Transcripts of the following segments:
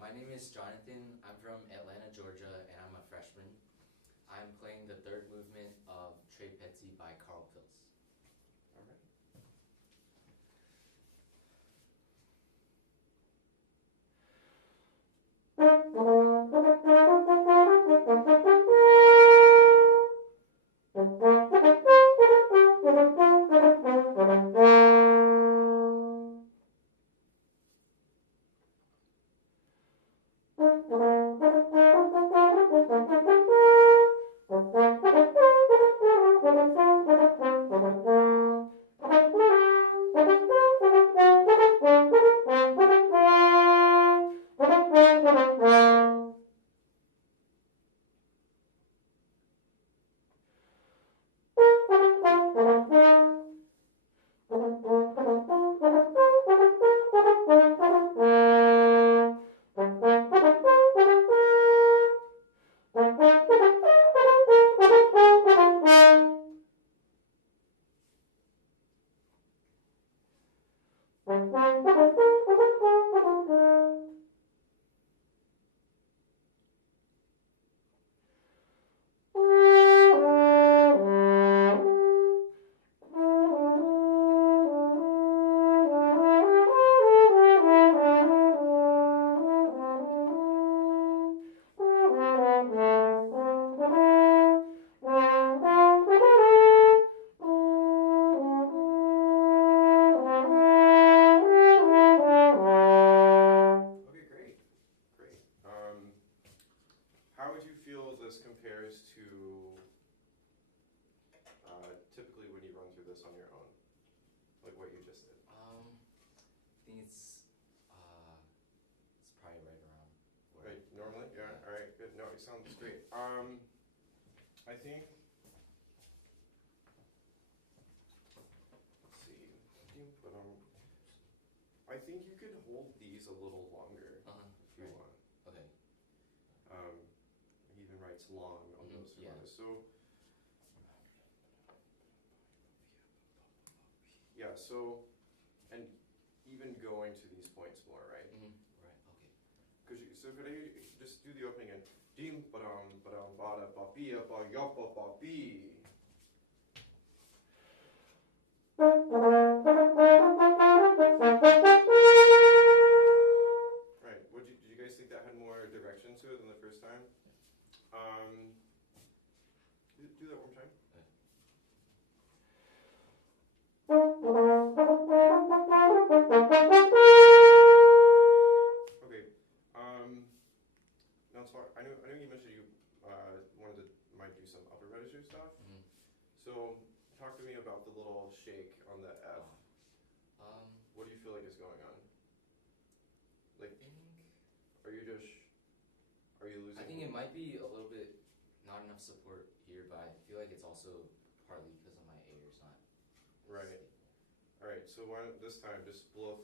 my name is Jonathan. I'm from Atlanta, Georgia, and I'm a freshman. I'm playing the third movement of Tre Pezzi by Carl Pilz. All right. Okay, great. Great. How would you feel this compares to typically when you run through this on your own? Like what you just did? I think it's probably right around. Right, normally? Yeah, all right, good. No, it sounds great. I think, let's see, I think you could hold these a little longer if you want. Okay. He even writes long on those fermatas. So, yeah, so, and even going to these points more, right? Right, okay. So could I just do the opening and dim ba-dum ba-dum ba-da ba-bia ba-yoppa ba-bee. Right, did you guys think that had more direction to it than the first time? Do that one more time. Okay. Now as far, I know you mentioned you might do some upper register stuff. So talk to me about the little shake on the F. What do you feel like is going on? Like, are you losing? I think it might be a little bit not enough support here, but I feel like it's also partly because of my air is not right. All right. So why don't this time just blow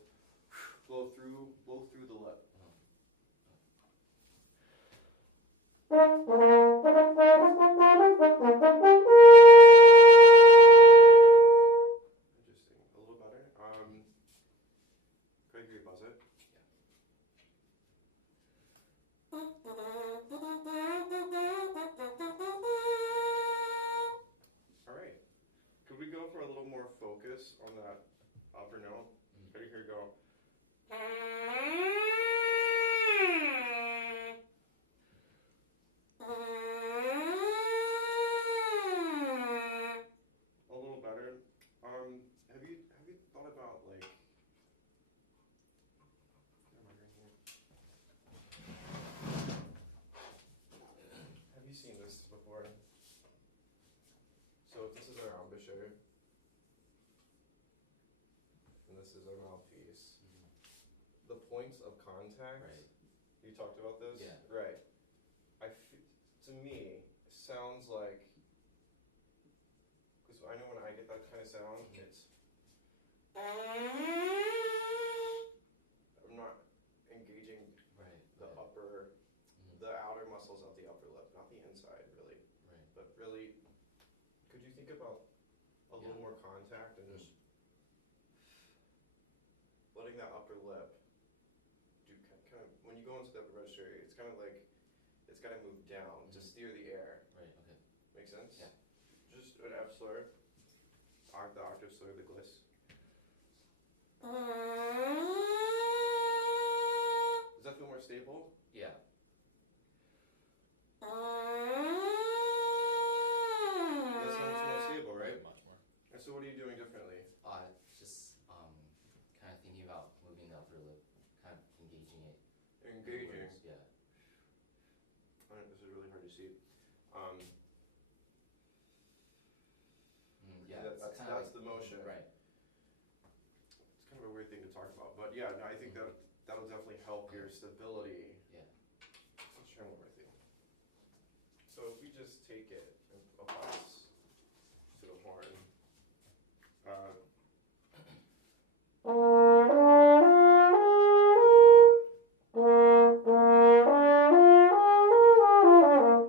through the lip. Interesting. A little better. Could I hear you buzz it? All right. Could we go for a little more focus on that upper note? Could you hear it go? A little better. Have you thought about like? Have you seen this before? So if this is our embouchure, and this is our mouthpiece, the points of contact. Right. You talked about this. Yeah. Right. To me, sounds like. Because I know when I get that kind of sound, it's. I'm not engaging the upper, the outer muscles of the upper lip, not the inside, really. Right. But really, could you think about a little more contact and just letting that upper lip do kind of when you go into the upper registry, it's kind of like it's got to move down to steer the air. Right. Okay. Make sense? Yeah. Just an F slur, the octave slur, the gliss. Does that feel more stable? Yeah. That sounds more stable, right? Much more. And so what are you doing differently? Just kind of thinking about moving the upper lip, kind of engaging it. Engaging. Yeah. This is really hard to see. Yeah. That's the motion. Right. It's kind of a weird thing to talk about, but yeah, no, I think that'll definitely help your stability. Yeah. Let's try one more thing. So if we just take it and apply this to the horn. So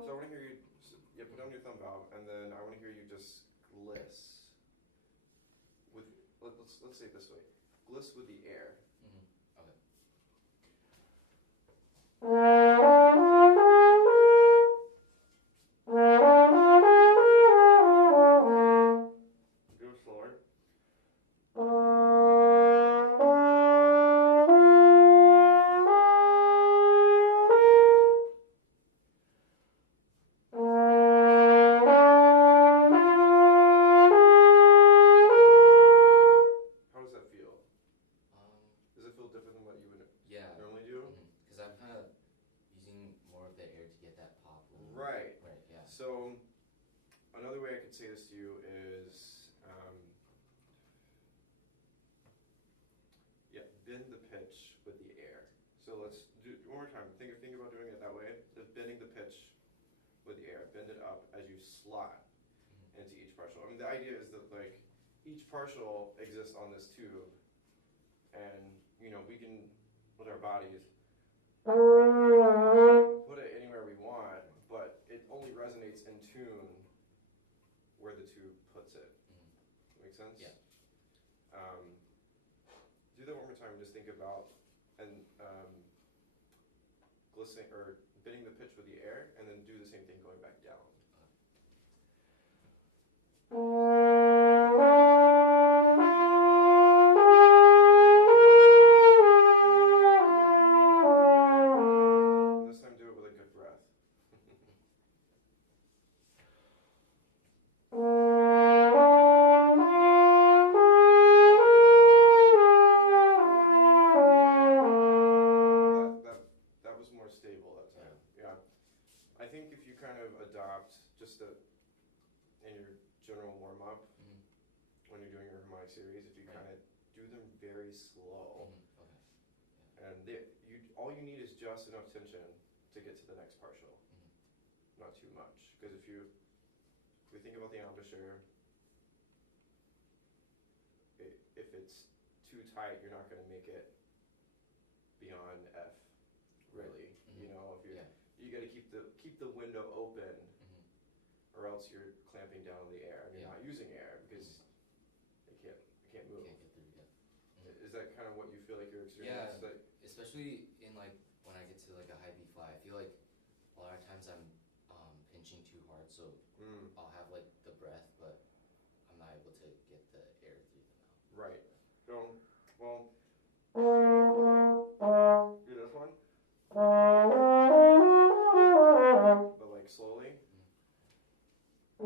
I want to hear you, put down your thumb valve, and then I want to hear you just gliss with, let's say it this way, gliss with the air. Okay. Do it slower. How does that feel? Does it feel different than what you would normally do? Because I'm kind of using more of the air to get that pop. Right. Right. Yeah. So another way I could say this to you is, bend the pitch with the air. So let's do it one more time. Think about doing it that way. Just bending the pitch with the air. Bend it up as you slot into each partial. I mean, the idea is that like each partial exists on this tube, and we can with our bodies put it anywhere we want, but it only resonates in tune where the tube puts it. Make sense? Yeah. Do that one more time. Just think about and glistening or bending the pitch with the air, and then do the same thing going back down. And this time do it with a good breath. That was more stable that time. Yeah. I think if you kind of adopt just in your general warm up when you're doing your harmonic series, if you kind of do them very slow, and all you need is just enough tension to get to the next partial, not too much. Because if we think about the embouchure, if it's too tight, you're not going to make it beyond F. Really, you got to keep the window open, or else you're clamping down the air and you're not using air because it can't move. Can't get through yet. Is that kind of what you feel like you're experiencing? Yeah, especially in like when I get to like a high B flat, I feel like a lot of times I'm pinching too hard, so I'll have like the breath, but I'm not able to get the air through the mouth. Right. So, well, do this one, but like slowly. Do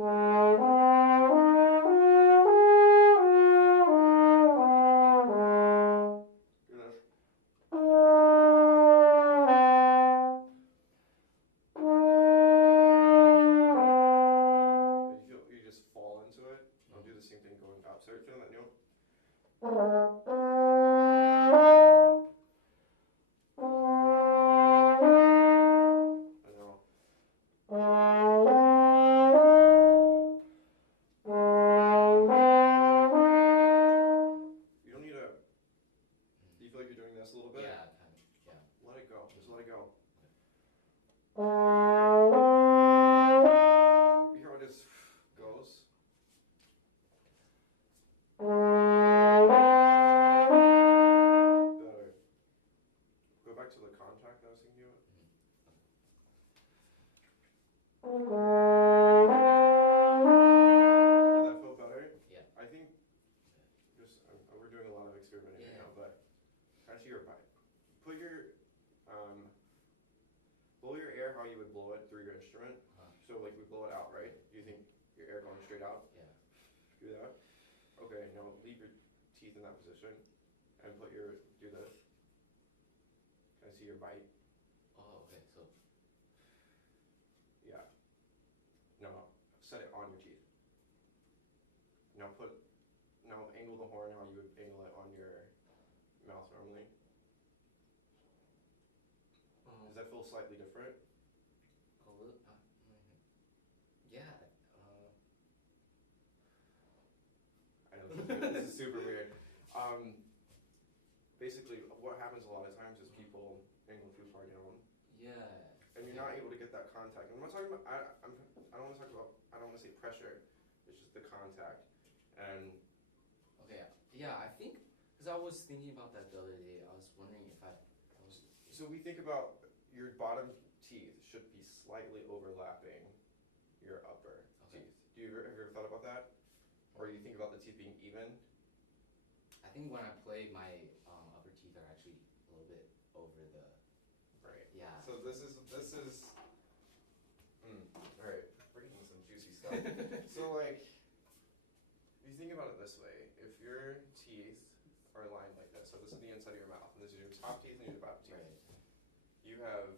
this. You just fall into it. I'll do the same thing going up. Start feeling that note. I know. You don't need do you feel like you're doing this a little bit? Yeah, kind of. Yeah. Let it go. Just let it go. You hear how it just goes? Better. Go back to to the contact that I was thinking about. Did that feel better? Yeah. I think we're doing a lot of experimenting right now, but actually your pipe. Put your blow your air how you would blow it through your instrument. So like we blow it out, right? Do you think your air going straight out? Yeah. Do that. Okay, now leave your teeth in that position and do this. Can I see your bite? Oh, okay. So. Yeah. Now set it on your teeth. Now angle the horn how you would angle it on your mouth normally. Does that feel slightly different? A little. Yeah. I know this is super weird. Basically, what happens a lot of times is people angle too far down. Yeah. And you're not able to get that contact. And I'm not talking about. I don't want to talk about. I don't want to say pressure. It's just the contact. And. Okay. Yeah, I think because I was thinking about that the other day. I was wondering if I was. So we think about your bottom teeth should be slightly overlapping your upper teeth. Have you ever thought about that? Or you think about the teeth being even? I think when I play, my upper teeth are actually a little bit over the. Right. Yeah. So this is. All right. We're getting some juicy stuff. So like, if you think about it this way, if your teeth are aligned like this, so this is the inside of your mouth, and this is your top teeth and your bottom teeth. Right. You have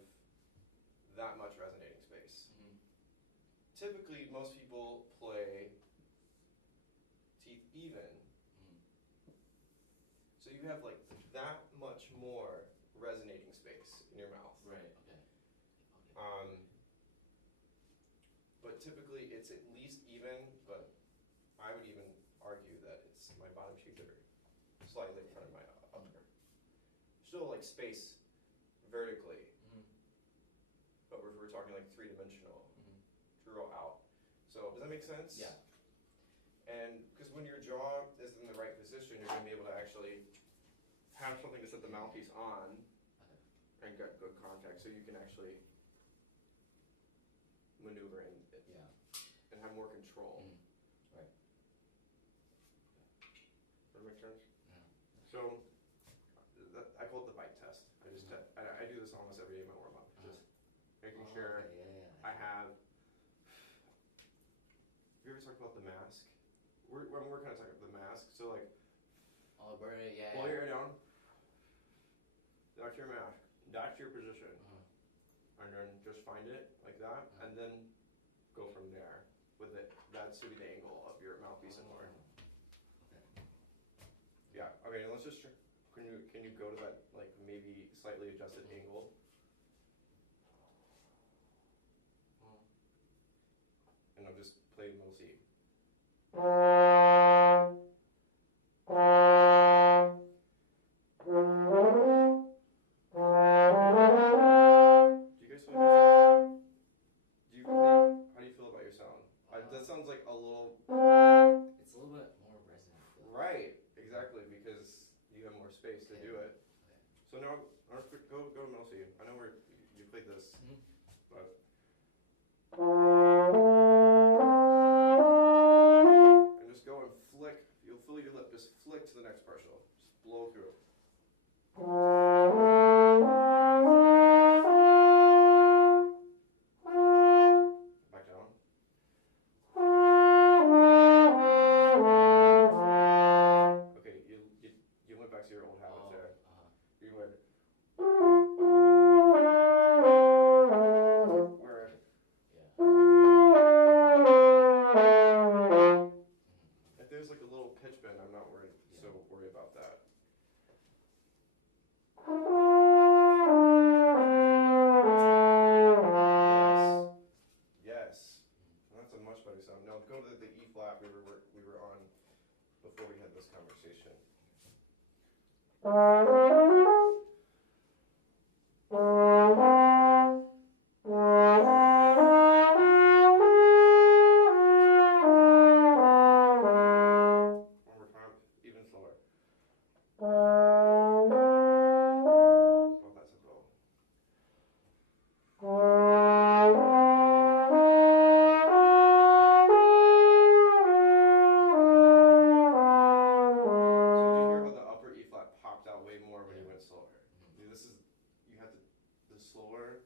that much resonating space. Typically, most people play teeth even. So you have like that much more resonating space in your mouth. Right. Okay. But typically, it's at least even. But I would even argue that my bottom teeth are slightly in front of my upper. Still like space vertically. But we're talking like three-dimensional throughout. So does that make sense? Yeah. And because when your jaw is in the right position, you're going to be able to actually have something to set the mouthpiece on and get good contact, so you can actually maneuver in it and have more control. Right. Does that make sense? Yeah. So I call it the bite test. I do this almost every day in my warm-up. Just making sure I have. Have you ever talked about the mask? We're kind of talking about the mask. So like, blow your air down. That's your mask. That's your position. And then just find it like that, and then go from there with it. That should be the angle of your mouthpiece and horn. Yeah. Okay. Let's just. Can you go to that like maybe slightly adjusted angle? And I'll just play middle C. Do you guys feel how do you feel about your sound? That sounds like a little. It's a little bit more resonant. Right. Exactly, because you have more space to do it. So now, go to middle C. I know you played this, but. And just go and flick. You'll fill your lip. Just flick to the next partial. Just blow through. Back down. Okay, you went back to your old habits there. You went. Where slower.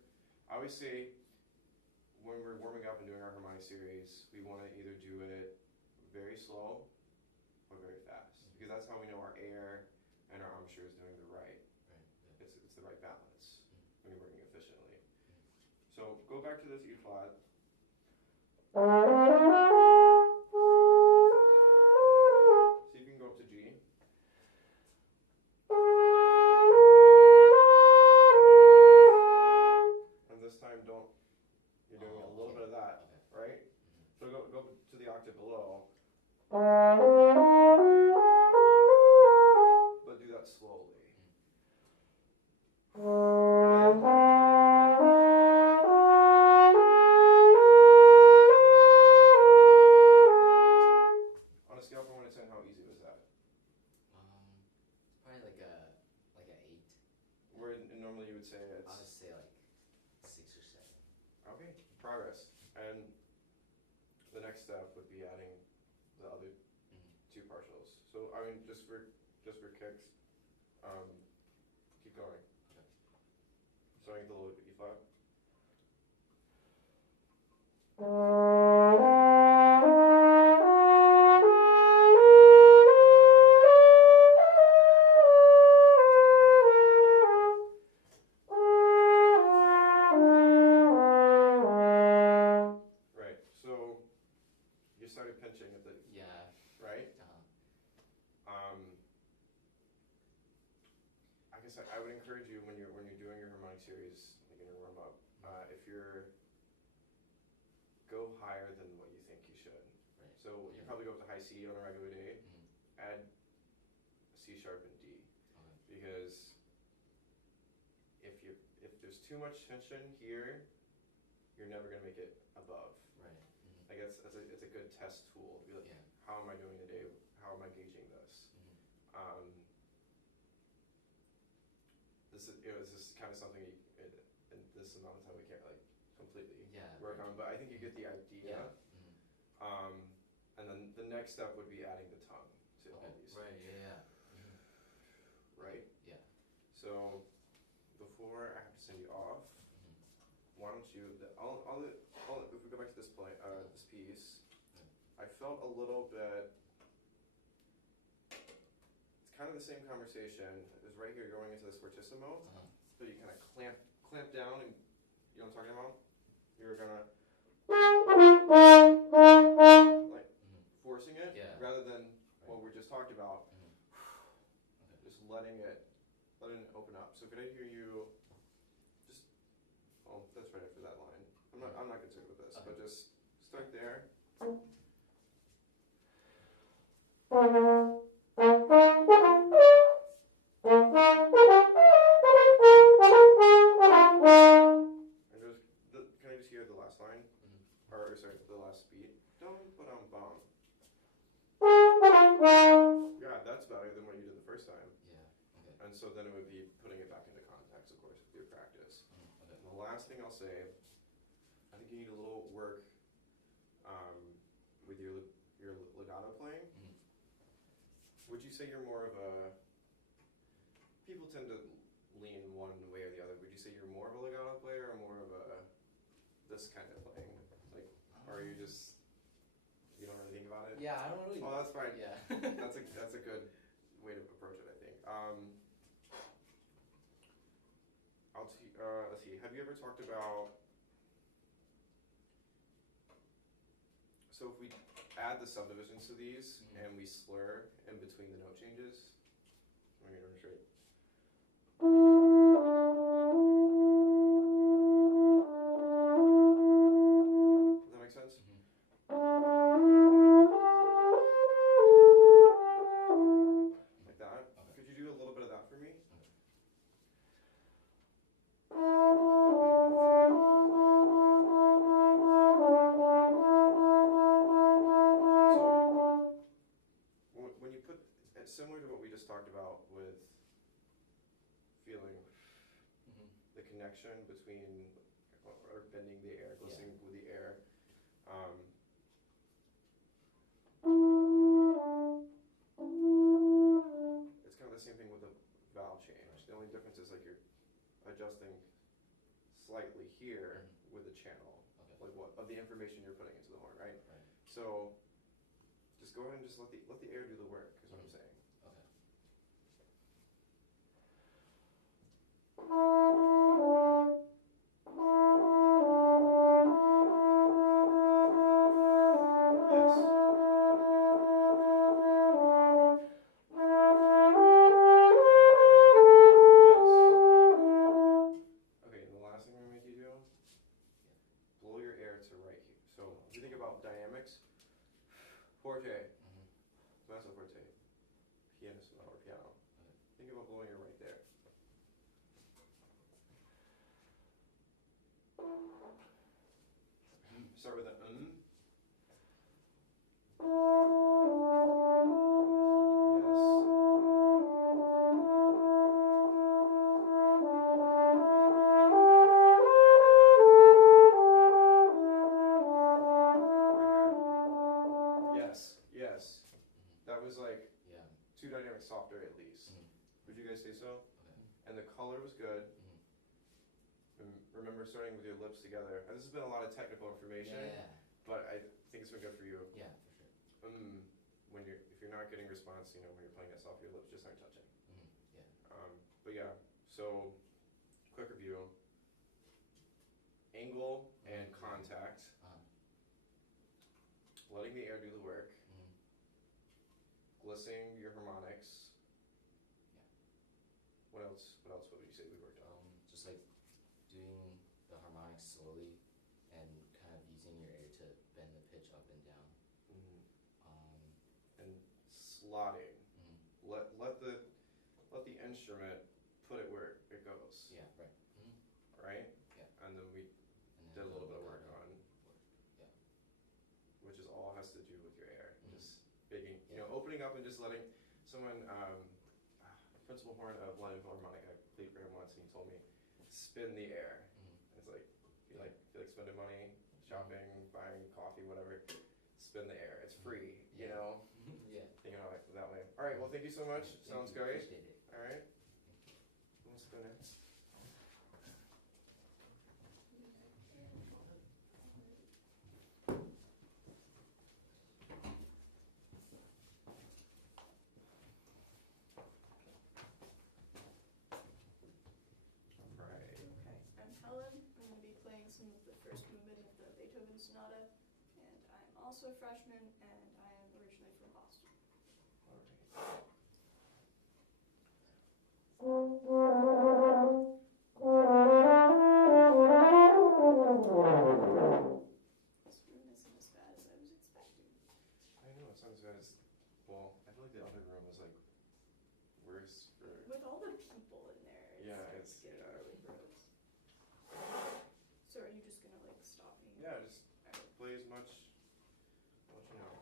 I always say when we're warming up and doing our harmonic series, we want to either do it very slow or very fast, because that's how we know our air and our embouchure is doing the right. Right. It's the right balance when you're working efficiently. So go back to this E flat. See if you can go up to G. And this time you're doing a little bit of that, right? So go to the octave below. But do that slowly. On a scale from 1 to 10, how easy was that? Probably like a 8. Where normally you would say it's... I'll just say like 6 or 7. Okay, progress. And the next step would be adding the other two partials. So I mean, just for kicks, keep going. Okay. Starting at the low E flat. Right. So you started pinching at the right. I guess I would encourage you when you're doing your harmonic series, like in your warm up, if you're go higher than what you think you should. Right. So you probably go up to high C on a regular day, add C sharp and D, because if there's too much tension here, you're never gonna make it above. Right. I guess it's a good test tool. Be like, how am I doing today? How am I gauging this? This is kind of something in this amount of time we can't like completely work on, but I think you get the idea. And then the next step would be adding the tongue to all these. Right. Right. Yeah. So before I have to send you off, why don't you? If we go back to this this piece, I felt a little bit. It's kind of the same conversation. It's right here going into this fortissimo. So you kind of clamp down, and you know what I'm talking about. You're gonna like forcing it rather than what we just talked about. Just letting it open up. So could I hear you? Just that's right after that line. I'm not concerned with this, but just start there. Can I just hear the last line? Or sorry, the last beat. Dum-ba-dum-bum. Yeah, that's better than what you did the first time. Yeah. Okay. And so then it would be putting it back into context, of course, with your practice. Okay. And the last thing I'll say, I think you need a little work with your legato playing. Would you say you're more of a... People tend to lean one way or the other. Would you say you're more of a legato player or more of a this kind of playing? Like, or are you just... You don't really think about it? Yeah, I don't really... Oh, that's fine. Yeah. That's a good way to approach it, I think. Let's see. Have you ever talked about... So if we add the subdivisions to these and we slur in between the note changes, I'm going to illustrate. Does that make sense? Like that. Could you do a little bit of that for me? When you put, it's similar to what we just talked about with feeling the connection between, or bending the air, glistening with the air. It's kind of the same thing with the vowel change. The only difference is like you're adjusting slightly here with the channel, like what of the information you're putting into the horn, right? So just go ahead and just let the air do the work, is what I'm saying. Dynamics, forte, basso forte, pianissimo or piano. Think about blowing it right there. Start with an Yes. That was like 2 dynamics softer at least. Would you guys say so? And the color was good. Remember starting with your lips together. And this has been a lot of technical information, but I think it's been good for you. Yeah, for sure. If you're not getting response, when you're playing that soft, your lips just aren't touching. Yeah. But yeah, so quick review. Angle and contact. Letting the air do the work. Glistening your harmonics. What else? What would you say we worked on? Just like doing the harmonics slowly and kind of using your air to bend the pitch up and down. And slotting. Let the instrument put it where it goes. Yeah, right. Right? Yeah. And then we did a little bit of work on, which is all has to do with your air. Just making, opening up and just letting someone, principal horn of London Philharmonic, I played for him once and he told me, spin the air. It's like, if you feel like spending money, shopping, buying coffee, whatever, spin the air. It's free, you know? Thinking about it that way. All right, well, thank you so much. Sounds great. Appreciate it. All right. We'll spin it. Sonata, and I'm also a freshman, and I am originally from Boston. This room isn't as bad as I was expecting. I know, it's not as bad as, well, I feel like the other room was like worse. With all the people in there, it's getting really gross. So are you just gonna stop me? Yeah, just play as much, you know.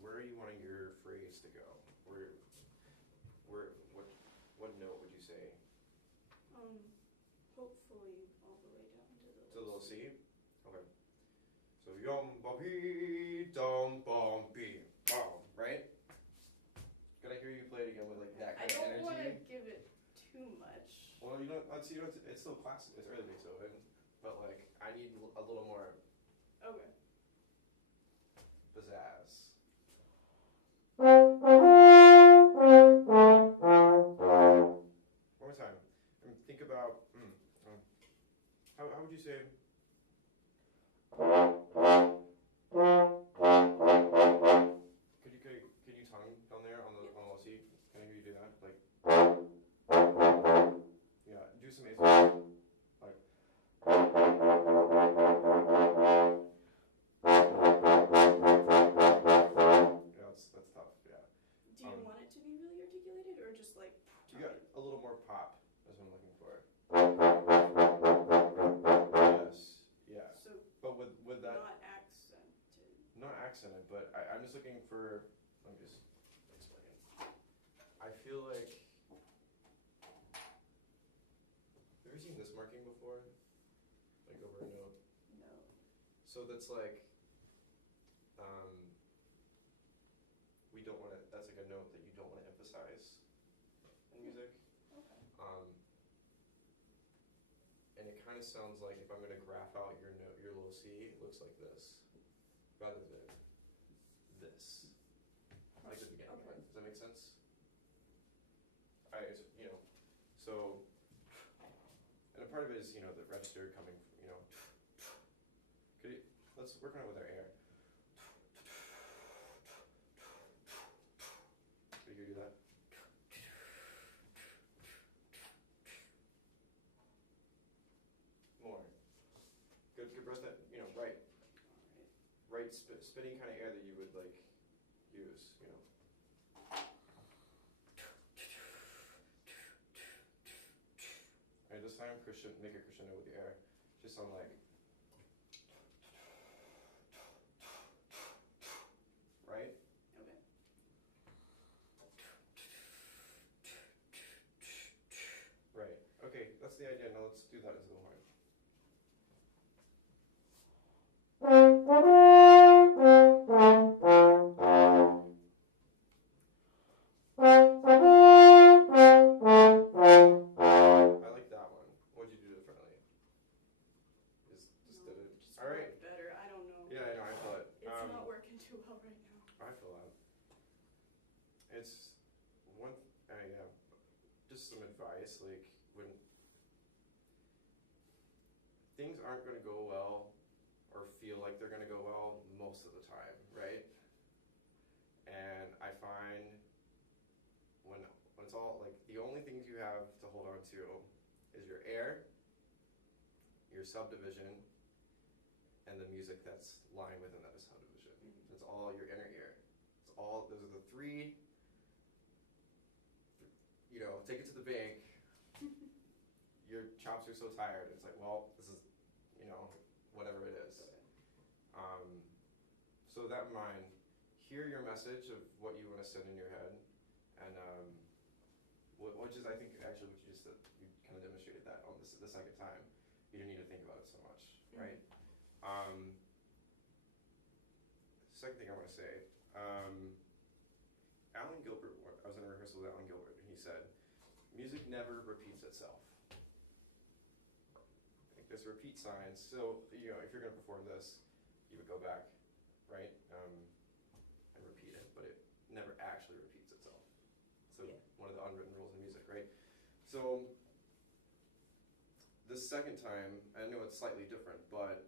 where are you wanting your phrase to go? What note would you say? Hopefully all the way down to the little C? Okay. So yum ba pee dum bum pee bum, right? Could I hear you play it again with like that kind of energy? I don't want to give it too much. Well, it's still classic. It's early Beethoven, but like I need a little more. Okay. Pizzazz. One more time. And think about. How would you say? Could you tongue down there on the C? Can I hear you do that? Like. Yeah. Do some A's. Like. That's tough, yeah. Do you want it to be really articulated or just like... You got a little more pop, is what I'm looking for. Yes, yeah. So, but with that... Not accented. Not accented, but I'm just looking for... Let me just explain. I feel like... Have you ever seen this marking before? Like over a note? No. So that's like... we don't want to, that's like a note that you don't want to emphasize in music. Okay. And it kind of sounds like if I'm going to graph out your note, your little C, it looks like this, rather than this, like the beginning. Okay. Does that make sense? So, and a part of it is, the register coming, let's work on it with our air. Could you do that? More. Good breath that, right spitting kind of air that you would like use, Alright, this time make a crescendo with the air. Just sound like right? Okay. Right. Okay, that's the idea. Now let's do that as the horn. I like that one. What'd you do differently? Just did it. All right. Better. I don't know. Yeah, I know. I feel it. It's not working too well right now. I feel that. It's one. Yeah. Just some advice, like when things aren't going to go well or feel like they're going to go well most of the time, right? And I find when it's all like the only things you have to hold on to is your air, your subdivision, and the music that's lying within that subdivision. Mm-hmm. That's all your inner ear. It's all, those are the three, take it to the bank. Your chops are so tired. It's like, well, this is, whatever it is. So that in mind, hear your message of what you want to send in your head, and which is, I think, actually what you just did. You kind of demonstrated that on the second time. You didn't need to think about it so much, right? Second thing I want to say, Alan Gilbert, I was in a rehearsal with Alan Gilbert, and he said, music never repeats itself. Like there's repeat signs, so if you're going to perform this, you would go back, right, and repeat it, but it never actually repeats itself. So one of the unwritten rules of music, right? So the second time, I know it's slightly different, but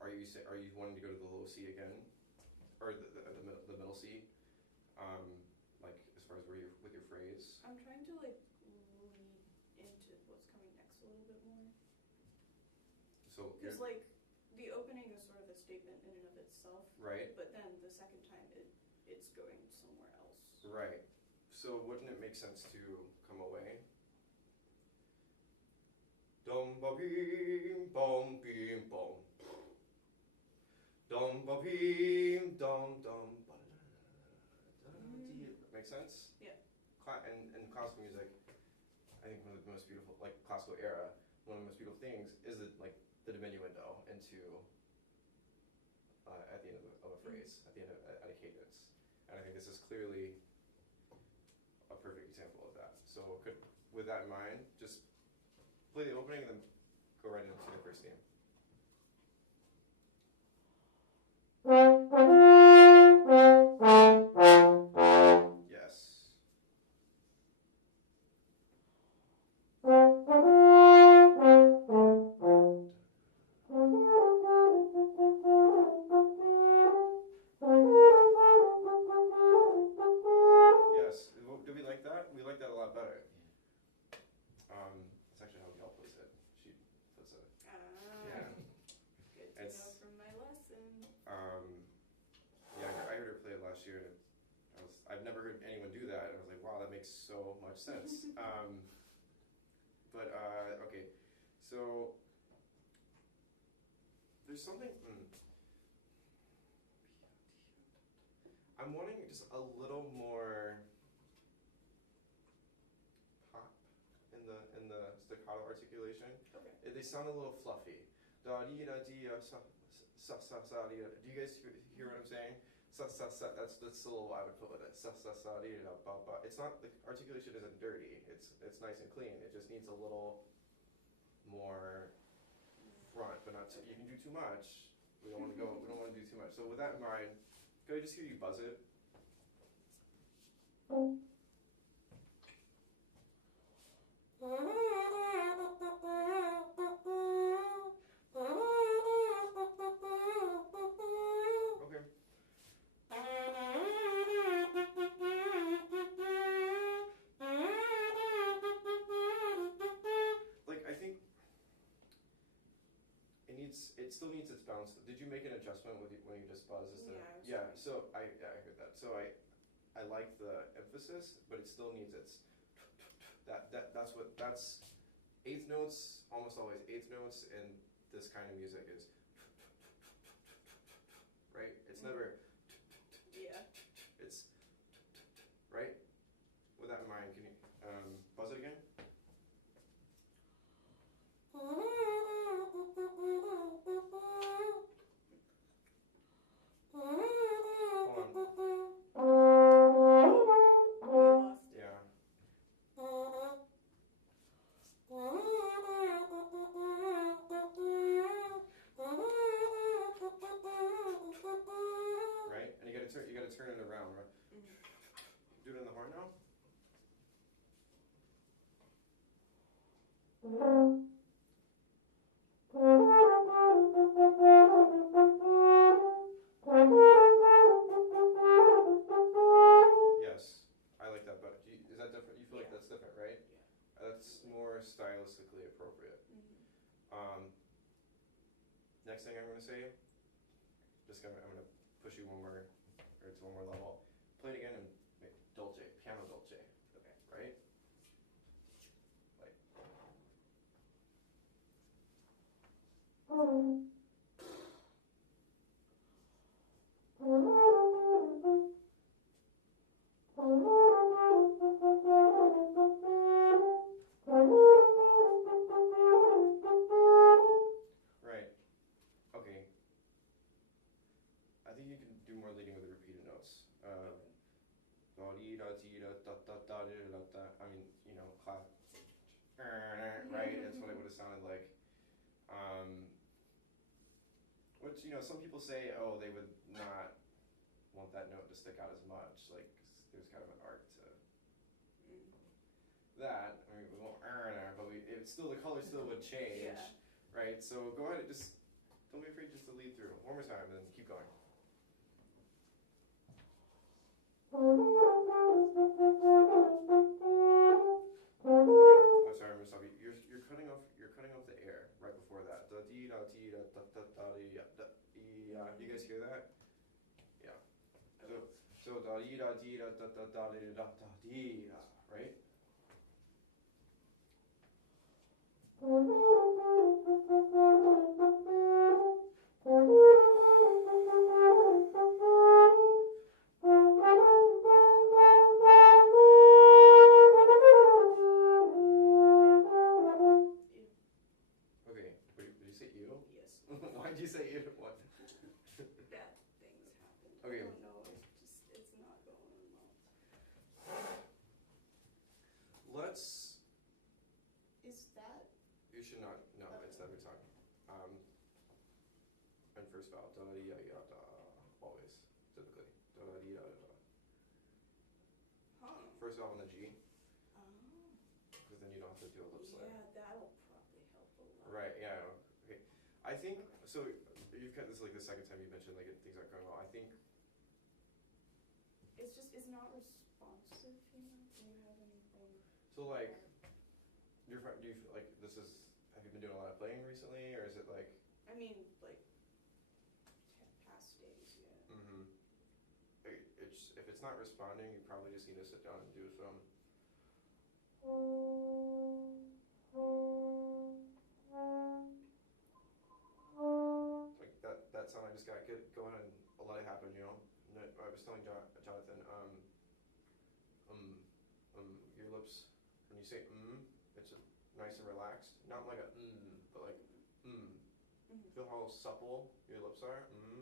are you wanting to go to the low C again, or the middle C, like as far as where you're with your phrase? I'm trying to like lead into what's coming next a little bit more. So because like the opening is sort of a statement in and of itself, right? But then the second time it's going somewhere else. Right. So wouldn't it make sense to come away? Dum ba beam bum beam bum. Dum ba beam dum dum ba. Make sense? Yeah. And classical music, I think one of the most beautiful, like classical era, one of the most beautiful things is like the diminuendo into at the end of a phrase, at the end of at a cadence, and I think this is clearly a perfect example of that. So with that in mind, just play the opening and then go right into the first theme. Yes. Yes. Do we like that? We like that a lot better. It's actually how Gail puts it. She puts it. Yeah. Good to know from my lesson. Yeah, I heard her play it last year, and I've never heard anyone do that, and I was like, wow, that makes so much sense. Okay, so there's something. I'm wanting just a little more pop in the staccato articulation. Okay. They sound a little fluffy. Da dee da dee sa sa sa sa dee. Do you guys hear what I'm saying? Sa sa sa. That's the syllable I would put with it. Sa sa sa dee da ba ba. It's not, the articulation isn't dirty. It's nice and clean. It just needs a little more front, but not too, you can do too much. We don't want to go. We don't want to do too much. So with that in mind, could I just hear you buzz it? Okay. Like, I think it still needs its bounce. Did you make an adjustment when you just buzzed? Yeah. So I heard that. So I like the emphasis, but it still needs its that's eighth notes, almost always eighth notes in this kind of music is right? It's never it's right? With that in mind, can you buzz it again? You gotta turn it around, right? Mm-hmm. Do it in the horn now. Yes, I like that, but is that different? You feel like that's different, right? Yeah. That's more stylistically appropriate. Mm-hmm. Next thing I'm gonna say, I'm gonna push you one more level. Play it again and make dolce, piano dolce. Okay. Right? Like. Right. Okay. I think you can do more leading with the repeated notes. I mean, you know, clap. Right? That's what it would have sounded like. Which, you know, some people say, oh, they would not want that note to stick out as much. Like, there's kind of an art to that. I mean, we won't but it's still, the color still would change. Yeah. Right? So go ahead and just, don't be afraid just to lead through. One more time, and then keep going. Okay. Oh, sorry, I'm gonna stop you. You're cutting off the air right before that. Da dee da dee da da da da dee da dee. Do you guys hear that? Yeah. So da dee da dee da da da da dee da da dee, right? first valve on the G. Oh. Because then you don't have to do a lip slip. Yeah, that'll probably help a lot. Right, yeah. Okay. I think, so you've got this like the second time you mentioned like things aren't going well. I think It's not responsive, you know? Do you have anything? so. Like, do you like this is? Have you been doing a lot of playing recently, or is it like? I mean, like past days, yeah. Mm-hmm. If it's not responding, you probably just need to sit down and do some. Like that sound I just got. Go ahead and let it happen. You know. I was telling Jonathan. Your lips when you say it's nice and relaxed. Not like a but like Mm-hmm. Feel how supple your lips are. And you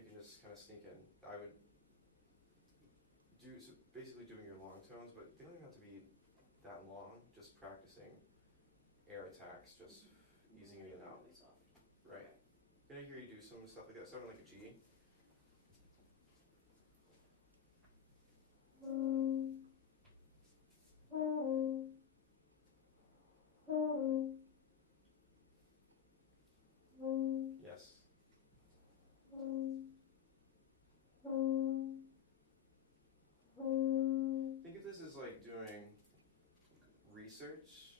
can just kind of sneak in. I would do so basically doing your long tones, but they don't even have to be that long. Just practicing air attacks, just easing it in and out. Really soft. Right. Gonna hear you do some stuff like that, sounding like a G. Yes. Think of this as like doing research.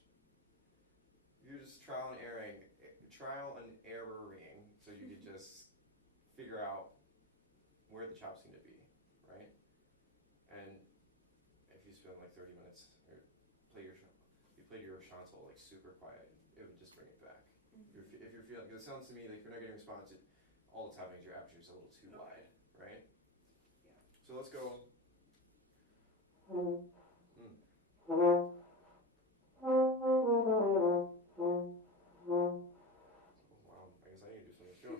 You're just trial and erroring, so you could just figure out where the chops need to be, right? And if you spend like 30 minutes or you played your chancel like super quiet, it would just bring it back. Mm-hmm. If you're feeling, because it sounds to me like you're not getting a response, all that's happening is your aperture is a little too wide, right? Yeah. So let's go. Wow, I guess I need to do something too.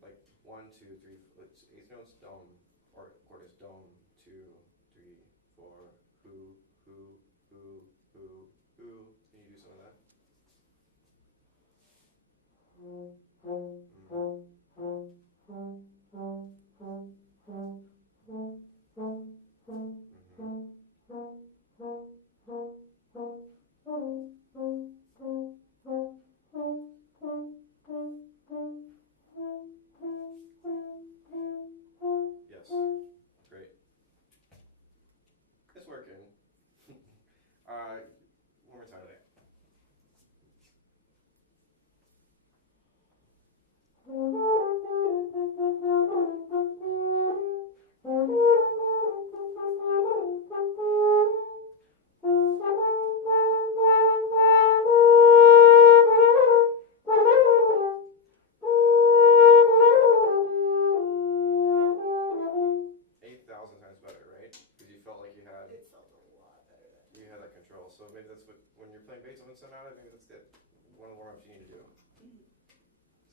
Like 1, 2, 3, it's eighth notes, dom, or chord is dom, 2, 3, 4, who. Can you do some of that? Yes, great. It's working. One more time. So maybe that's what, when you're playing Beethoven Sonata, maybe that's one of the warm-ups you need to do. Mm-hmm.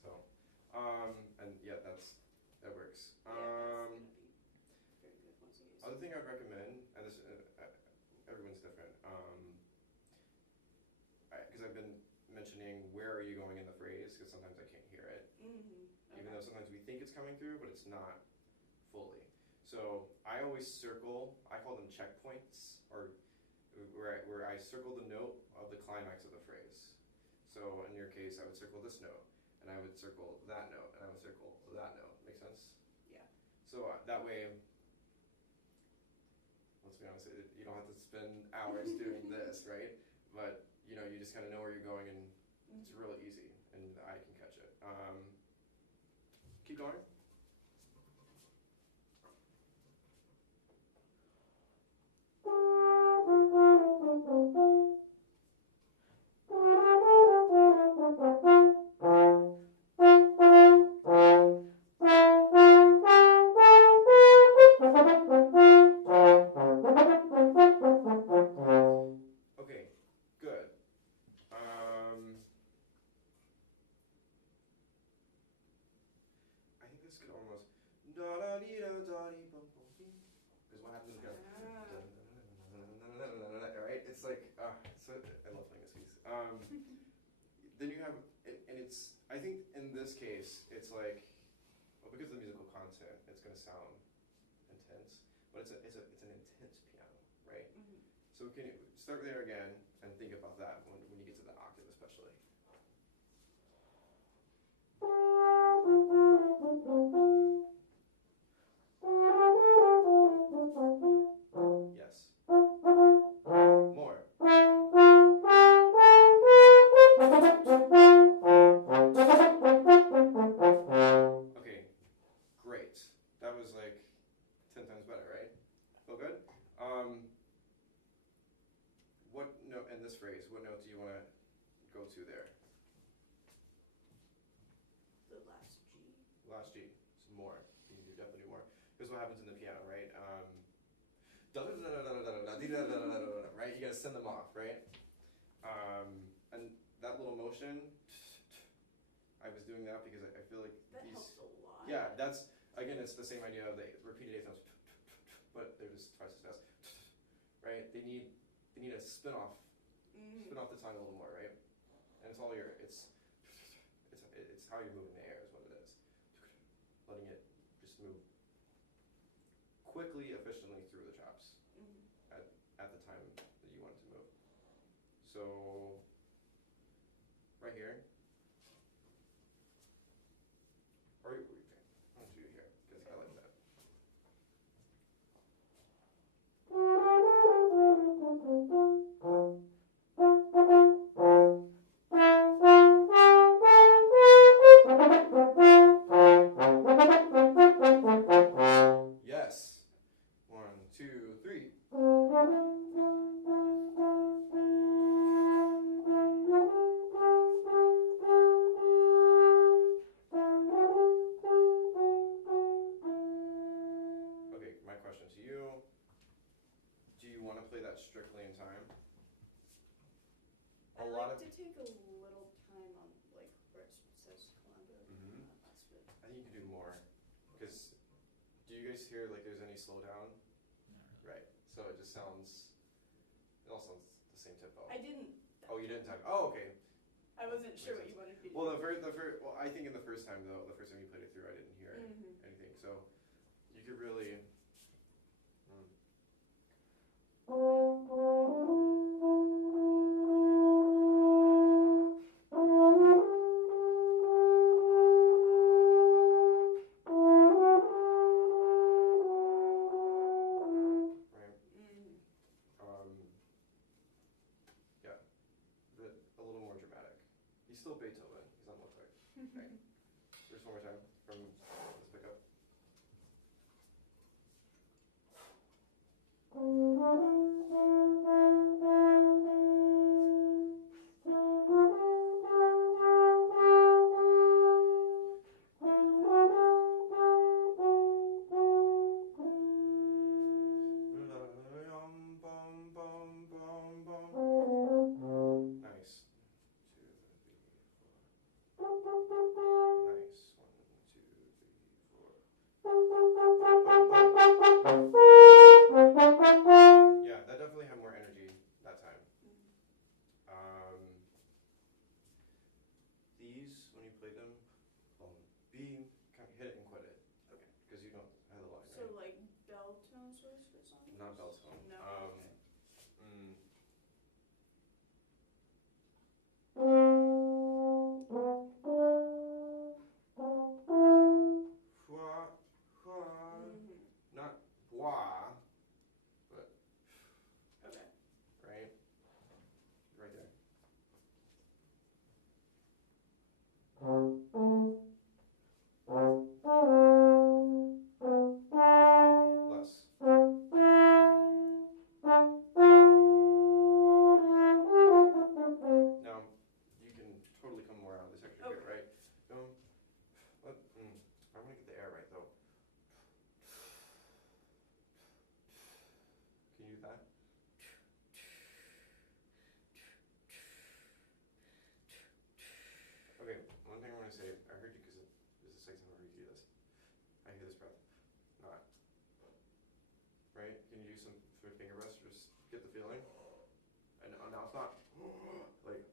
So, and yeah, that works. Yeah, that's gonna be very good once you use it. Other thing I'd recommend, and this everyone's different, because I've been mentioning where are you going in the phrase, because sometimes I can't hear it, even though sometimes we think it's coming through, but it's not fully. So I always circle, I call them checkpoints, or where I circle the note of the climax of the phrase. So in your case, I would circle this note, and I would circle that note, and I would circle that note. Make sense? Yeah. So that way, let's be honest, you don't have to spend hours doing this, right? But you just kind of know where you're going, and it's real easy, and I can catch it. Keep going. Okay, good. I think this could almost da da dee da da dee bum bum bee is what happens again. Right? It's like so I love playing this piece. then you have, and it's, I think in this case, it's like, well, because of the musical content, it's going to sound intense, but it's an intense piano, right? Mm-hmm. So can you start there again and think about that when you get to the octave especially. Yes. More. Okay, great. That was like 10 times better, right? Feel good? What note in this phrase, what note do you want to go to there? The last G. Last G. Some more. You can definitely do more. Here's what happens in the piano, right? Right? You gotta send them off, right? And that little motion, I was doing that because I feel like that helps a lot. Yeah, that's, again, it's the same idea of the repeated eighth notes, but they're just twice as fast, right? They need a spin off the tongue a little more, right? And it's all it's how you're moving the air is what it is. Letting it just move quickly, efficiently through the chops at the time that you want it to move. So, right here. Or I'll do it here, because I like that. Yes. 1, 2, 3. Okay, my question to you. Do you want to play that strictly in time? I like to take a little time on like where it says commando. I think you could do more. Because do you guys hear like there's any slowdown? No. Right. So it just sounds, it all sounds the same tempo. I didn't. Oh, you didn't type. Oh, okay. I wasn't sure what you wanted me to do. Well, well, I think in the first time though, the first time you played it through, I didn't hear anything. So you could really. A little more dramatic. He's still Beethoven. He's not Mozart. Right. Just one more time from this pickup. Nice. 2, 3, 4. Nice. 1, 2, 3, 4. Yeah, that definitely had more energy that time. These, when you play them, B, kind of hit it and quit it. Okay. Because you don't have the line, right? So like bell tones for songs? Not bell tone. No. Not bois, but Okay. right? Right there. Less. Now, you can totally come more out of this extra bit, right? I want to get the air right though. Can you do that? Okay, one thing I want to say, I heard you because this is the second time I heard you do this. I hear this breath. Not. Right? Can you do some finger rest? Just get the feeling? And now it's not. Like.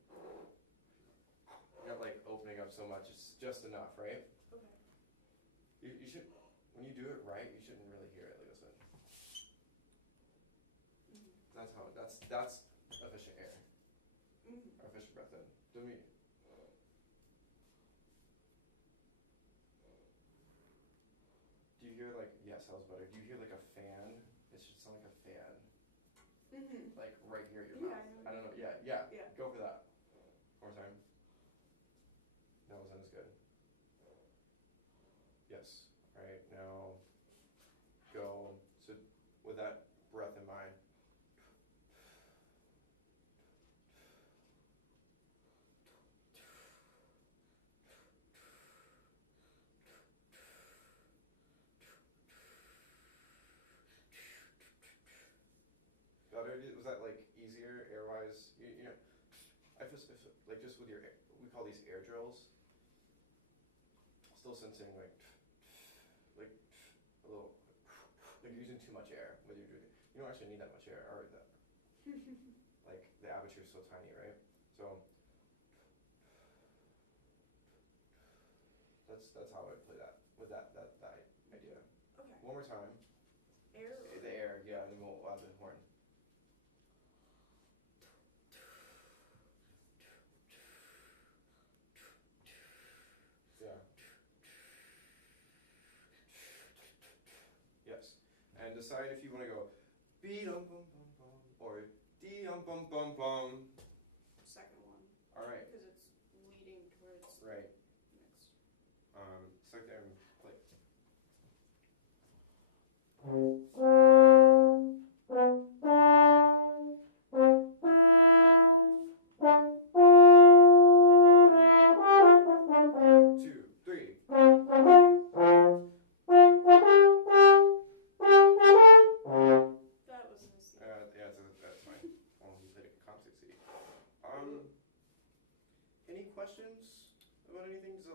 just enough, right? Okay. You should, when you do it right, you shouldn't really hear it. Like listen. That's how. That's efficient air. Or efficient breath in. Do me. Do you hear like? Yes, that was better. Do you hear like a fan? It should sound like a fan. Like right here at your mouth. I don't know. Yeah. Go for that. One more time. That wasn't as good. Yes. All right. Now go. So with that breath in mind. Better? Was that like easier air-wise? You know, I feel like just with your, we call these air drills. Still sensing like a little, like you're using too much air when you're doing it. You don't actually need that much air, or that. Like the aperture is so tiny, right? So that's how I would play that with that idea. Okay. One more time. Air. The air, yeah, and then we'll add the horn. Yeah. Yes. And decide if you want to go be-dum-bum-bum-bum or dee-um-bum-bum-bum. Second one. All right. Because it's leading towards right. Next. Sit there and play. Questions about anything? So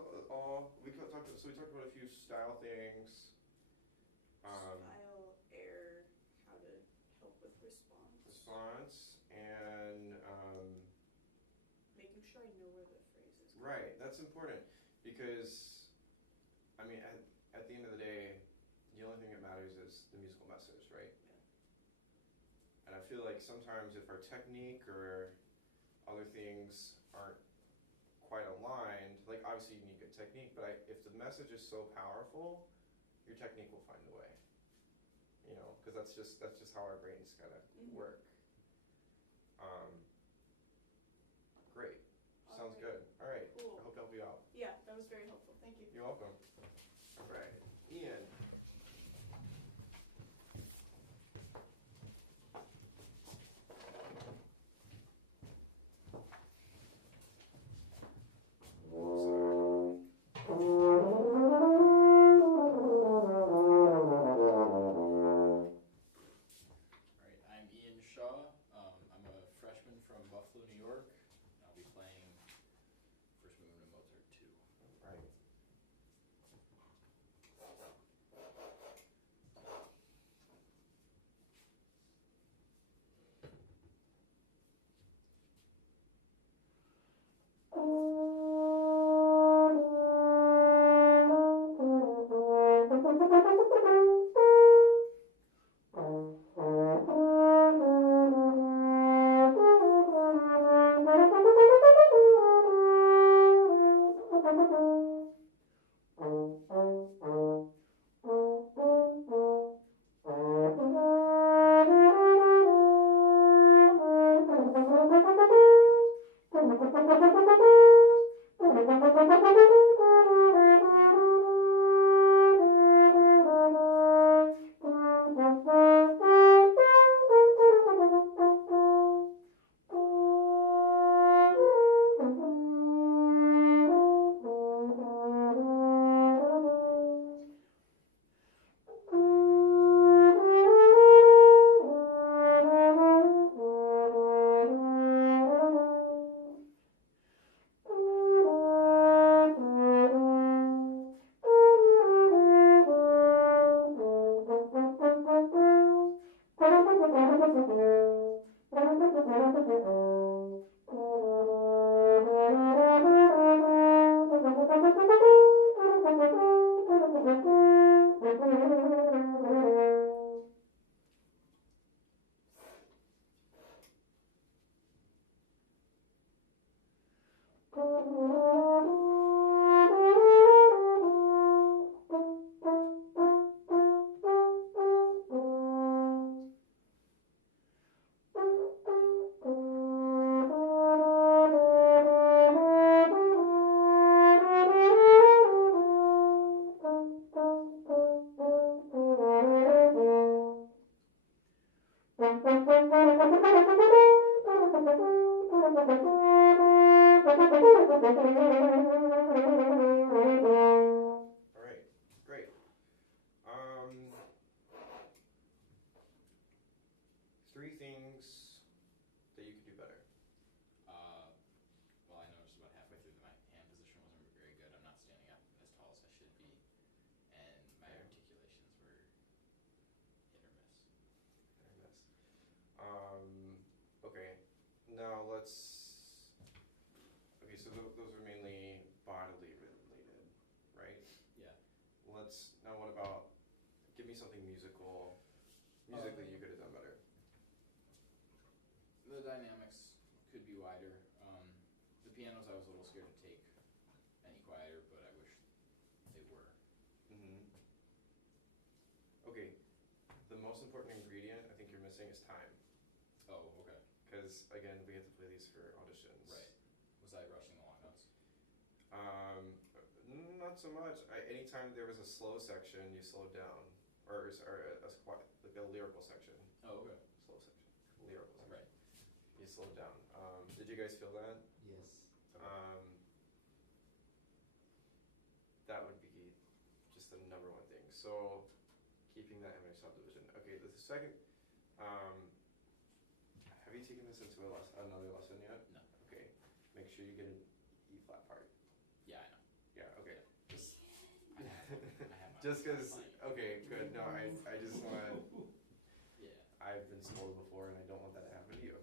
we talked about a few style things. Style, air, how to help with response, and making sure I know where the phrase is. Right, that's important because I mean at the end of the day, the only thing that matters is the musical message, right? Yeah. And I feel like sometimes if our technique or other things aren't quite aligned, like obviously you need good technique, but if the message is so powerful, your technique will find a way. You know, because that's just how our brains kind of work. Great. Sounds good. All right. Cool. I hope to help you out. Yeah, that was very helpful. Thank you. You're welcome. All right. Ian. Buffalo, New York. I'll be playing first movement of Mozart 2. Right. All right, great. Three things that you could do better. Well, I noticed about halfway through that my hand position wasn't very good. I'm not standing up as tall as I should be, and my articulations were hit or miss. Okay. Now okay, so those are mainly bodily related, right? Yeah. Now what about, give me something musical. Musically you could have done better. The dynamics could be wider. The pianos I was a little scared to take any quieter, but I wish they were. Okay, the most important ingredient I think you're missing is time. Oh, okay. Because again, we have to play these for auditions. Right. Was I rushing the long notes? Not so much. Anytime there was a slow section, you slowed down, or like a lyrical section. Oh, okay. Slow section, lyrical section. Right. You slowed down. Did you guys feel that? Yes. That would be just the number one thing. So keeping that image subdivision. Okay, the second. Have you taken this into another lesson yet? No. Okay. Make sure you get an E flat part. Yeah, I know. Yeah. Okay. Just. I have my Just because. playing. Okay. Good. No, I just want to. Yeah. I've been scolded before, and I don't want that to happen to you.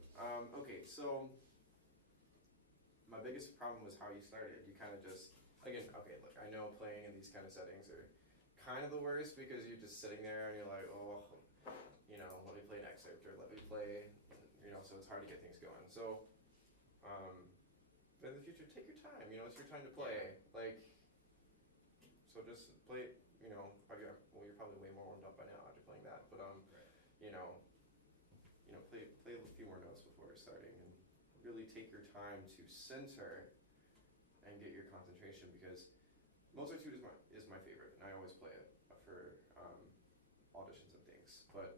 Okay. So. My biggest problem was how you started. You kind of just. Again, okay, look, I know playing in these kind of settings are kind of the worst because you're just sitting there and you're like, oh, let me play an excerpt or let me play, so it's hard to get things going. So, in the future, take your time, it's your time to play. So just play, well, you're probably way more warmed up by now after playing that, but, Right. play a few more notes before starting and really take your time to center and get your concentration, because Mozartude is my favorite, and I always play it for auditions and things. But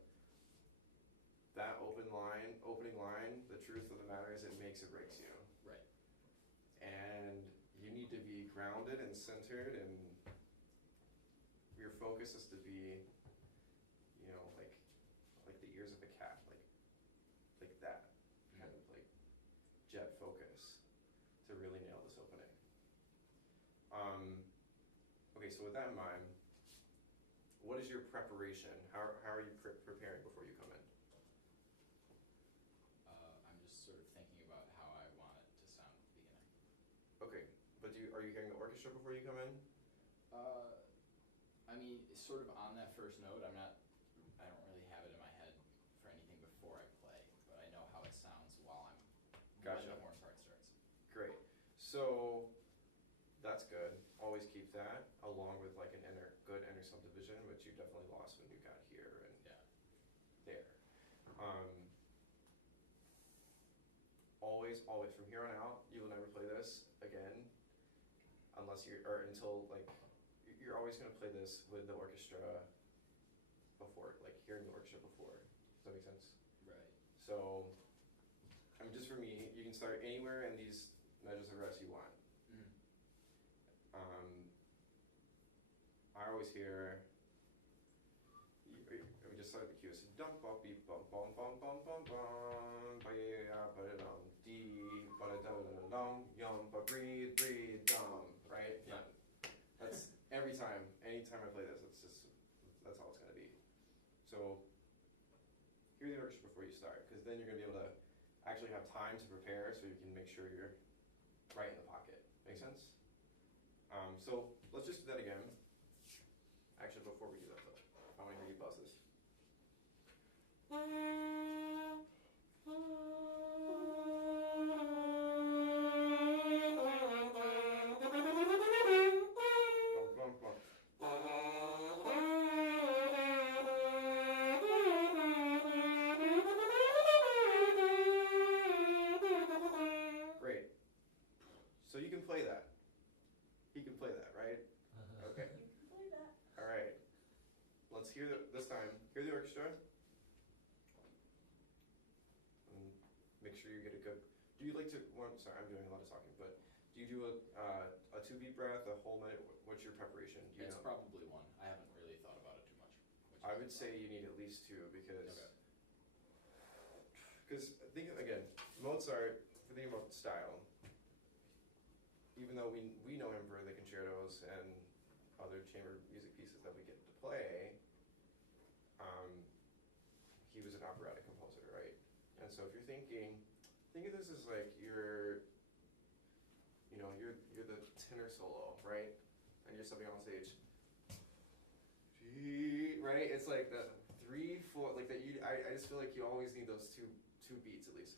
that opening line, the truth of the matter is it makes or breaks you. Right. And you need to be grounded and centered, and your focus is to be, like the ears of a cat, like that kind of like jet focus to really nail this opening. Okay, so with that in mind, what is your preparation? How are you preparing before you come in? I'm just sort of thinking about how I want it to sound at the beginning. Okay, but are you hearing the orchestra before you come in? I mean, it's sort of on that first note. I don't really have it in my head for anything before I play, but I know how it sounds while Gotcha. when the horn part starts. Great. So that's good. Always keep that along with like good inner subdivision, which you definitely lost when you got here and there. Always from here on out, you will never play this again unless until you're always going to play this with the orchestra before, like hearing the orchestra before. Does that make sense? Right. So, just for me, you can start anywhere in these measures of rest you want. I always hear, we just started the cue, so dum bum beep bum bum bum bum bum bum ba ya ba dum dee ba da da dum yum ba breathe dum, right? Yeah. That's anytime I play this, that's all it's gonna be. So hear the orchestra before you start, because then you're gonna be able to actually have time to prepare, so you can make sure you're right in the pocket. Make sense? So let's just do that again. Actually, before we do that though, I want to hear you buzz this. Great. So you can play that. He can play that, right? Okay. You can play that. All right. Let's hear this time. Hear the orchestra. And make sure you get a good. Do you like to? Well, sorry, I'm doing a lot of talking, but do Do you do a 2 beat breath, a whole minute? What's your preparation? Do you It's know? probably one. I haven't really thought about it too much. I would say you need at least 2 because think again, Mozart. If you think about style, even though we know him for the concertos and other chamber music pieces that we get to play, he was an operatic composer, right? And so if you're think of this as like you're the tenor solo, right? And you're stepping on stage, right? It's like the 3, 4, like that. I just feel like you always need those two beats at least.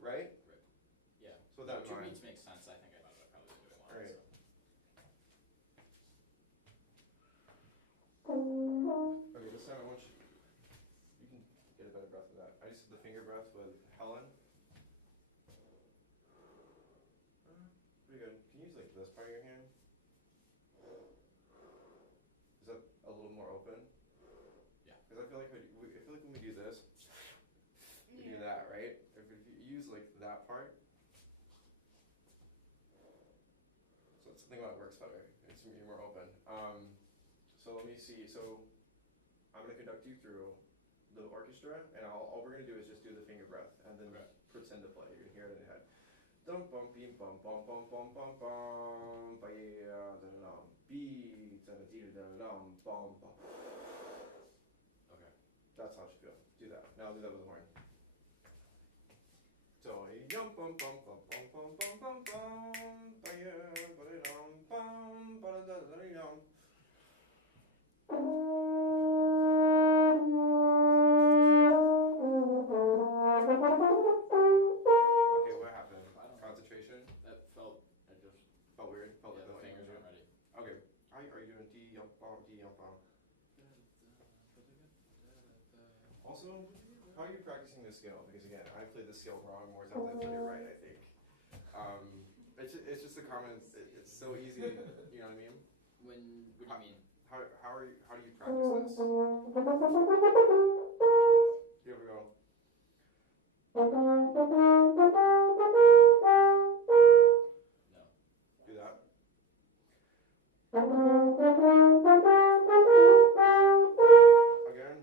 Right? Yeah. So that 2 beats makes sense. I think I thought about probably doing 1. Right. So. Okay, this time I want you can get a better breath with that. I just did the finger breath with Helen. Pretty good. Can you use like this part of your hand? Is that a little more open? Yeah. Because I feel like when we do this, we do that, right? If you use like that part, so it's something about it works better. You're more open. So let me see. So I'm gonna conduct you through the orchestra, and all we're gonna do is just do the finger breath, and then pretend to play. You're gonna hear it in your head. Dum bum beam bum bum bum bum bum bum ba yeah da da beat da da da dum bum bum. Okay. That's how it should feel. Do that. Now do that with the horn. So yum bum bum bum bum bum bum bum bum ba yeah ba da dum bum ba da da da dum. Okay, what happened? Concentration? That felt weird. Felt yeah, like the fingers weren't ready. Okay. How are you doing? D yum bum D yum bum. Also, how are you practicing this scale? Because again, I played the scale wrong more times than I played it right, I think. It's just a common. It's so easy. You know what I mean? What do you mean? How do you practice this? Here we go. No. Do that. Again.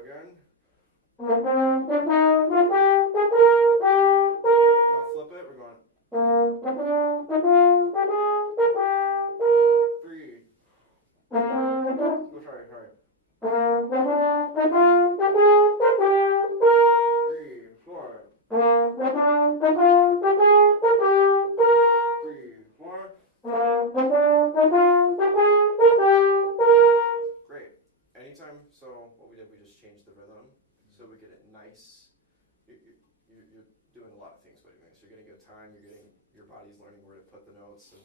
Again. Now flip it. We're going. 3. Oh, sorry. 3, 4. 3, 4. Great. Anytime. So what we did, we just changed the rhythm so we get it nice. You're doing a lot of things by doing this. You're getting good time. Your body's learning where to put the notes and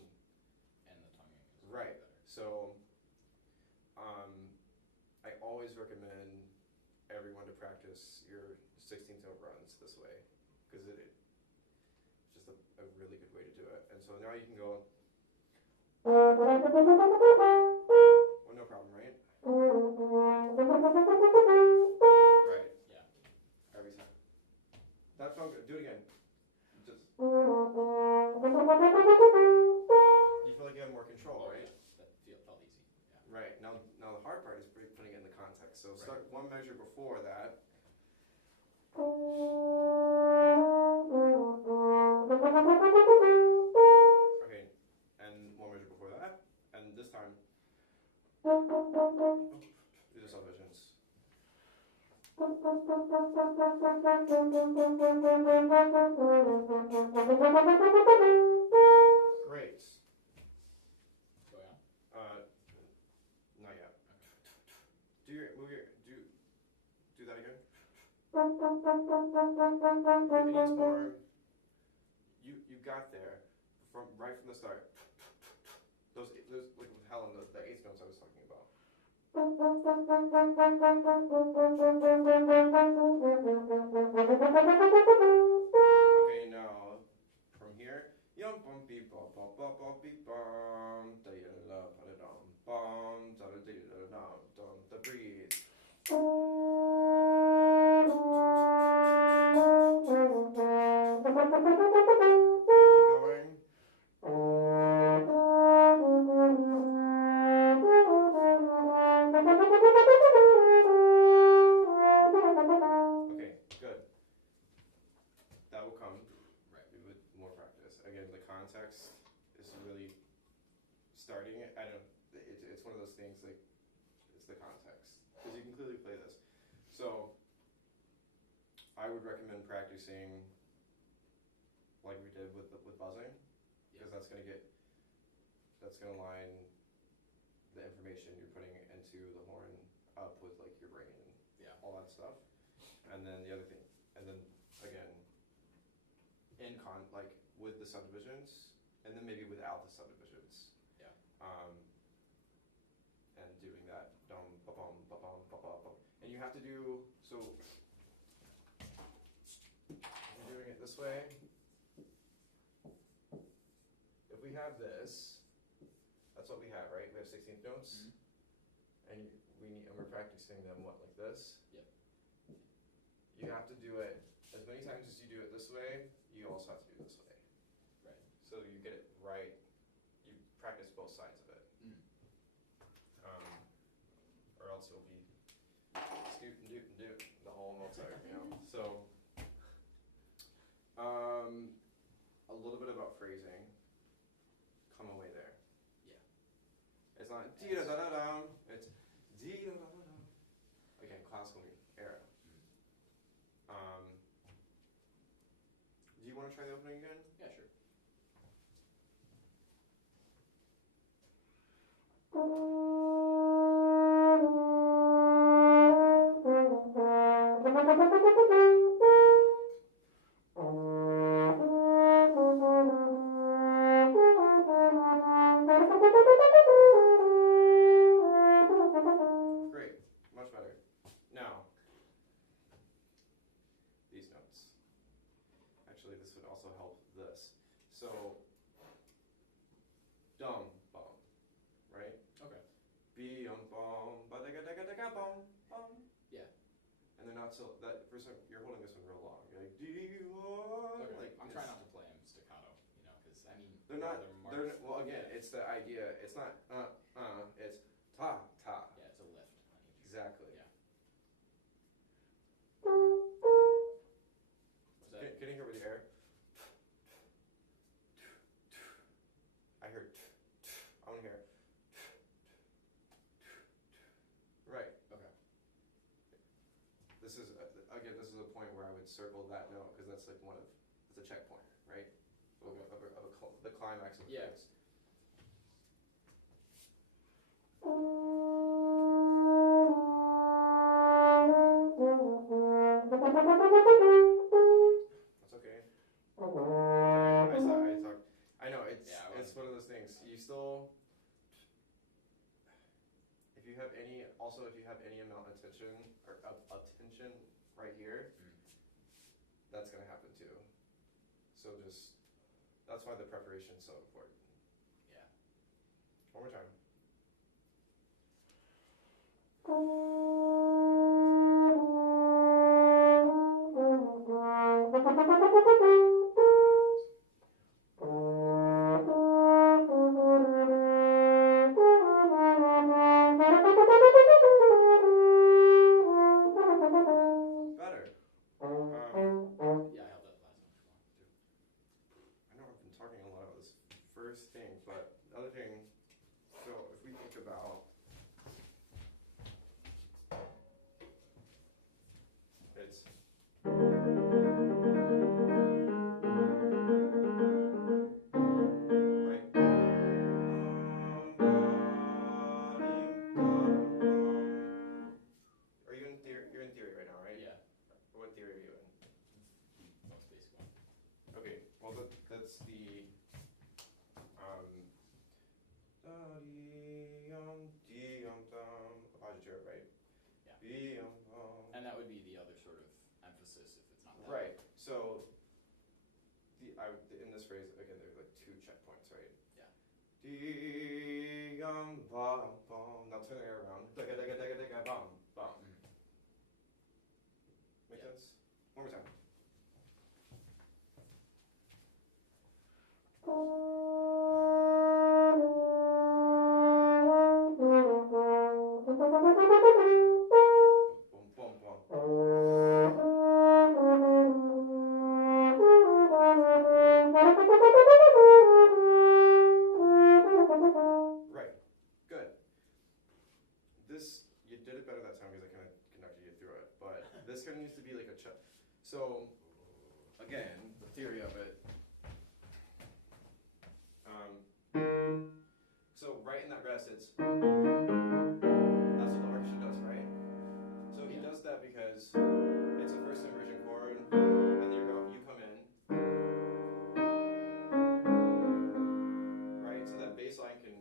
the tonguing is right. Better. So, I always recommend everyone to practice your 16th note runs this way because it's just a really good way to do it. And so now you can go. Well, no problem, right? Right. Yeah. Every time. That felt good. Do it again. Just. You feel like you have more control, right? That felt easy. Yeah. Right. Now the hard part is putting it in the context. So right. Start one measure before that. Okay. And one measure before that. And this time. These are subdivisions. Great. Go on. Not yet. Do that again. It needs more. You got there right from the start. Those like with Helen, the 8th notes I was talking about. Okay, now from here, yum bum beep bum bum bum bum beep bum da ya la starting it, I don't. It's one of those things like it's the context because you can clearly play this. So I would recommend practicing like we did with buzzing because that's gonna line the information you're putting into the horn up with like your brain and all that stuff. And then the other thing, and then again, like with the subdivisions, and then maybe without the subdivisions. Yeah. And doing that dum ba bum ba bum ba ba bum, and you have to do so. You're doing it this way. If we have this, that's what we have, right? We have 16th notes, and we're practicing them like this. Yep. You have to do it as many times as you do it this way. You also have to do it this way. Right. So you get it right. You practice both sides of it. Or else you'll be scoot and doot and doot the whole Mozart, you know. So, a little bit about phrasing. Come away there. Yeah. It's not dee da da da da. It's dee da da da da. Again, classical era. Do you want to try the opening again? Yeah, sure. Great, much better. Now, these notes. Actually, this would also help this. So, dum bum, right? Okay. Be bum ba da ga da ga da ga bum bum. Yeah. And they're not so that for some you're holding this one real long. You're like Okay. like I'm trying not to play them staccato, because I mean they're not. marked. They're well again. It's the idea. It's not It's ta ta. Yeah, it's a lift on each. Exactly. Yeah. Was that? Can you hear with the air? I heard. I want to hear. Right. Okay. This is again. This is a point where I would circle that note because that's like it's a checkpoint, right? The climax of the phrase. That's okay. I know it's one of those things. You still, if you have any amount of tension or of tension right here, that's gonna happen too. So that's why the preparation is so important. Yeah. One more time. Better. Yeah, I held that last one too long too. I know I've been talking a lot about this first thing, but the other thing, so if we think about it's right. Are you in theory? You're in theory right now, right? Yeah. What theory are you in? Most basic one. Okay, well that's the agitator, right? Yeah. And that would be the other sort of emphasis if it's not that. Right. So in this phrase again, there's like two checkpoints, right? Yeah. Now turn it around. Bum bum. Make sense? One more time. Boom, boom, boom. kind of needs to be like a so again, the theory of it. So right in that rest, that's what the orchestra does, right? So he does that because it's a first inversion chord, and you come in, right? So that bass line can.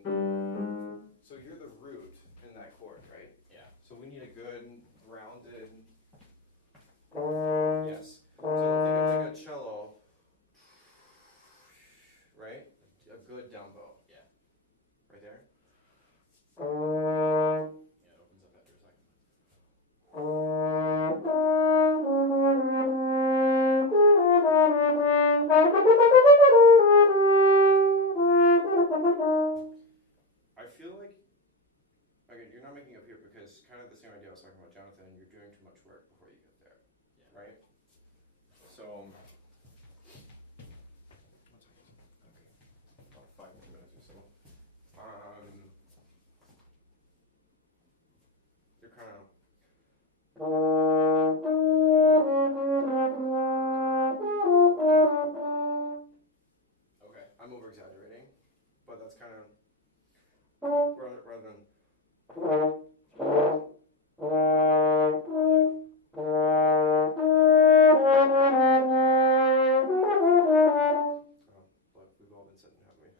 So you're the root in that chord, right? Yeah. So we need a good grounded. Yes. So think of like a cello, right? A good down bow. Yeah. Right there. Yeah, it opens up after a second. I feel like, again, you're not making up here because kind of the same idea I was talking about, Jonathan. You're doing too much work before you get there, Yeah. right? So, about 5 more minutes or so. You're kind of. Okay. I'm over exaggerating, but that's kind of rather than. Look, we've all been sitting, haven't we?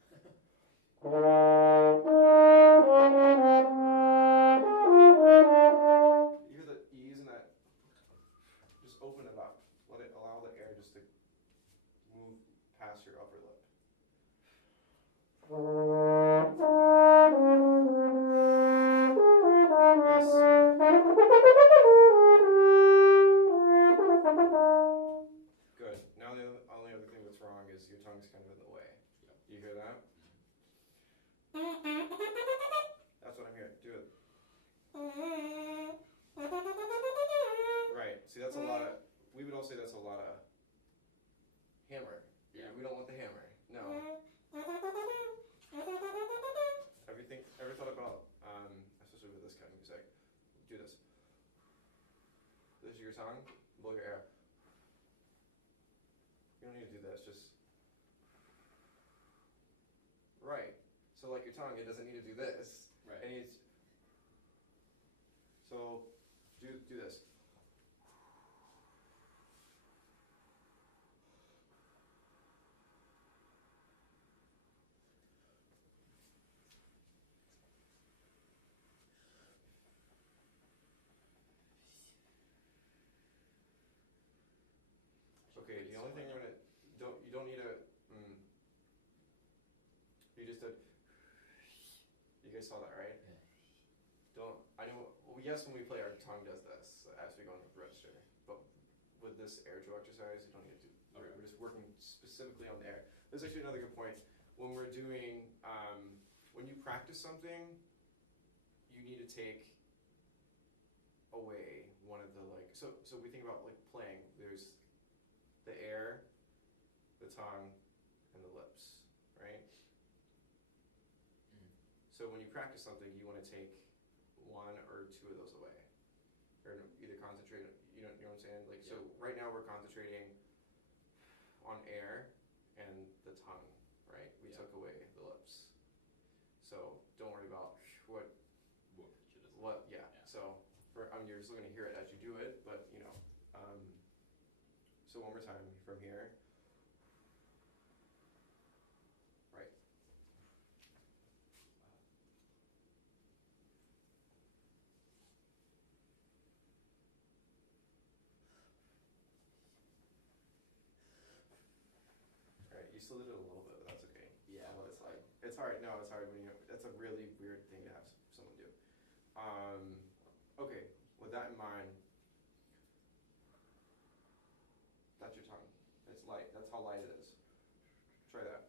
You hear the ease in that? Just open it up. Allow the air just to move past your upper lip. Yes. Good. Now the only other thing that's wrong is your tongue's kind of in the way. Yep. You hear that? That's what I'm hearing. Do it. Right. See, that's a lot of. We would all say that's a lot of hammer. Yeah. We don't want the hammer. No. Ever thought about, especially with this kind of music, do this. This is your tongue. Blow your air. You don't need to do this. Just. Right. So like your tongue, it doesn't need to do this. Right. It needs. So, do this. Okay. The only thing we're gonna you don't need a. You just did. You guys saw that, right? Yeah. Don't. I know. Well, yes, when we play, our tongue does this as we go into the register. But with this air drill exercise, you don't need to do. Okay. We're just working specifically on the air. There's actually another good point. When we're doing, when you practice something, you need to take away one of the like. So we think about like playing. There's the air, the tongue, and the lips, right? So when you practice something, you want to take one or two of those away, or either concentrate. You know what I'm saying? Like so, right now we're concentrating on air and the tongue, right? We took away the lips, so don't worry about what. Yeah. So you're still gonna hear it as you do it, but you know. So one more time from here. Right. You still did it a little bit, but that's okay. Yeah, it's hard. It's hard. No, it's hard when you. That's a really weird thing to have someone do. Okay. With that in mind, that's your tongue. It's light. That's how light it is. Try that.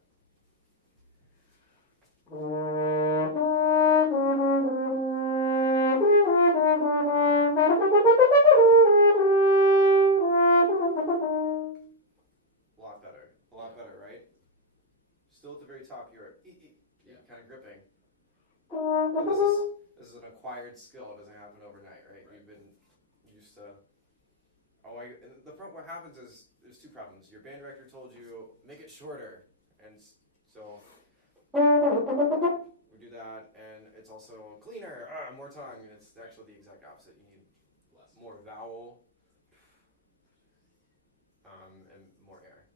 A lot better, right? Still at the very top, you're kind of gripping. But this is an acquired skill. It doesn't happen overnight, right? You've been used to What happens is there's two problems. Your band director told you make it shorter, and so we do that, and it's also cleaner, more tongue, and it's actually the exact opposite. You need more vowel, and more air,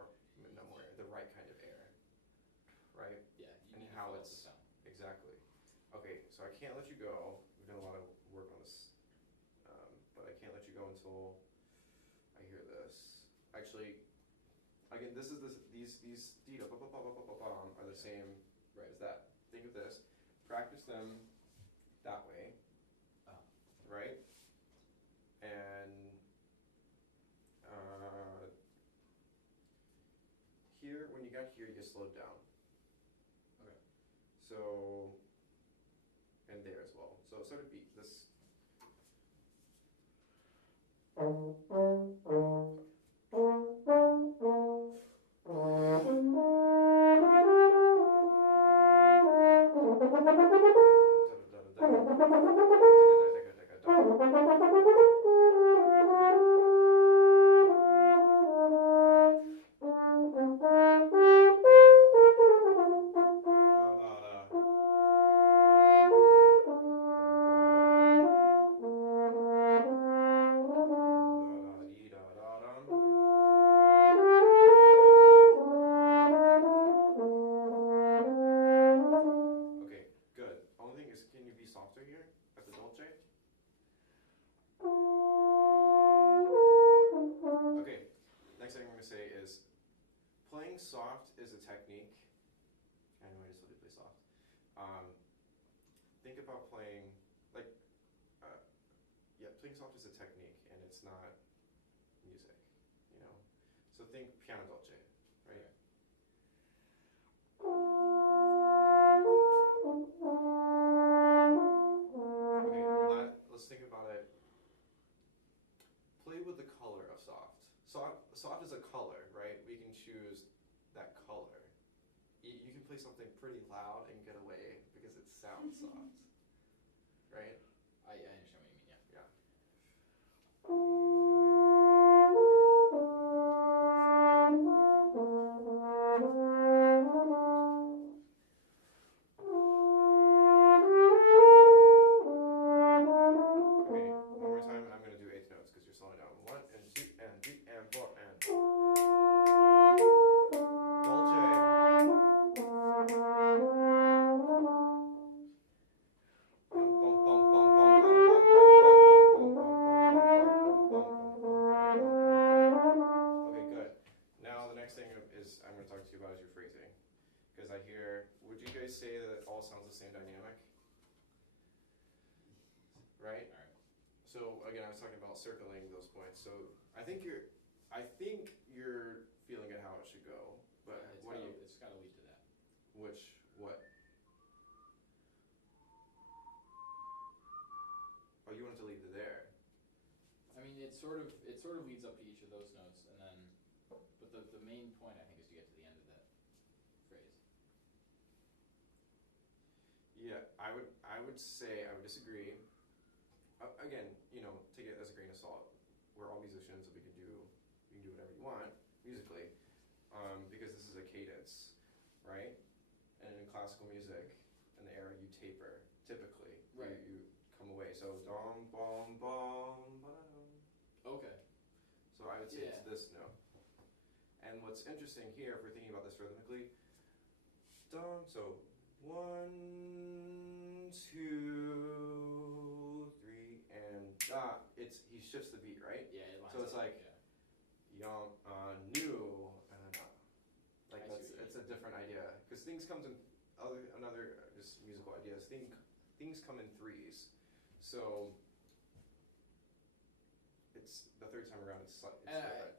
or no more air, the right kind of air, right? Yeah, and how it's exactly. Okay, so I can't let you go. We've done a lot of work on this, but I can't let you go until I hear this. Actually, again, these are the same, right, as that. Think of this. Practice them that way, right? And here, when you got here, you slowed down. Okay. So, and there as well. So sort of beat this. Soft is a technique. Anyway, I just let you play soft. Think about playing, like, playing soft is a technique, and it's not music, you know? So think piano dolce, right? Okay, let's think about it. Play with the color of soft. Soft is a color, right? We can choose that color. You can play something pretty loud and get away because it sounds soft, right? I understand what you mean, yeah. Okay, one more time, and I'm going to do eighth notes because you're slowing down. 1 and 2 and 3 and 4 and dolce. Okay, good. Now the next thing is I'm going to talk to you about is your phrasing. Because I hear, would you guys say that it all sounds the same dynamic? Right? All right. So again, I was talking about circling those points. So I think you're feeling at how it should go. But it's got to lead to that. What? Oh, you want it to lead to there. I mean, it sort of leads up to each of those notes, and then, but the main point I think is to get to the end of that phrase. Yeah, I would say I would disagree. Again, take it as a grain of salt. We're all musicians, and we can do whatever you want musically, because this is a cadence, right? And in classical music, in the era, you taper typically. Right. You come away. So dom bom bom ba-dum. Okay. So I would say it's this note. And what's interesting here, if we're thinking about this rhythmically, dom. So 1, 2, 3, and da. He shifts the beat, right? Yeah. It lines so it's up, like yum new. Like it's a different idea because things comes in another just musical ideas. Things come in threes, so it's the third time around. It's different.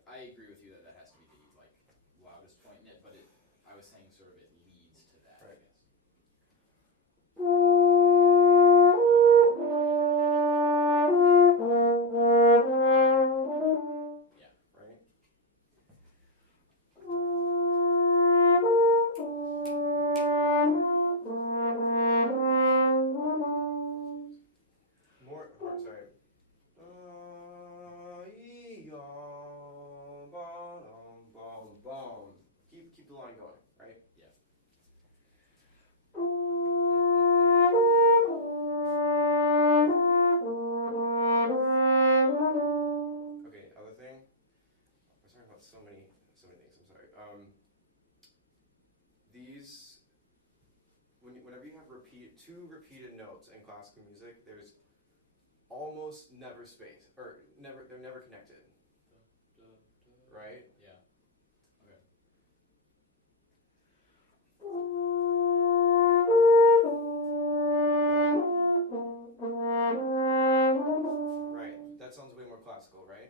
I agree with you that has to be the loudest point in it, but I was saying sort of it leads to that. Right. I guess. Yeah. Right. Sorry. you have two repeated notes in classical music, there's almost never space, or they're never connected. Right? Yeah. Okay. Right. That sounds way more classical, right?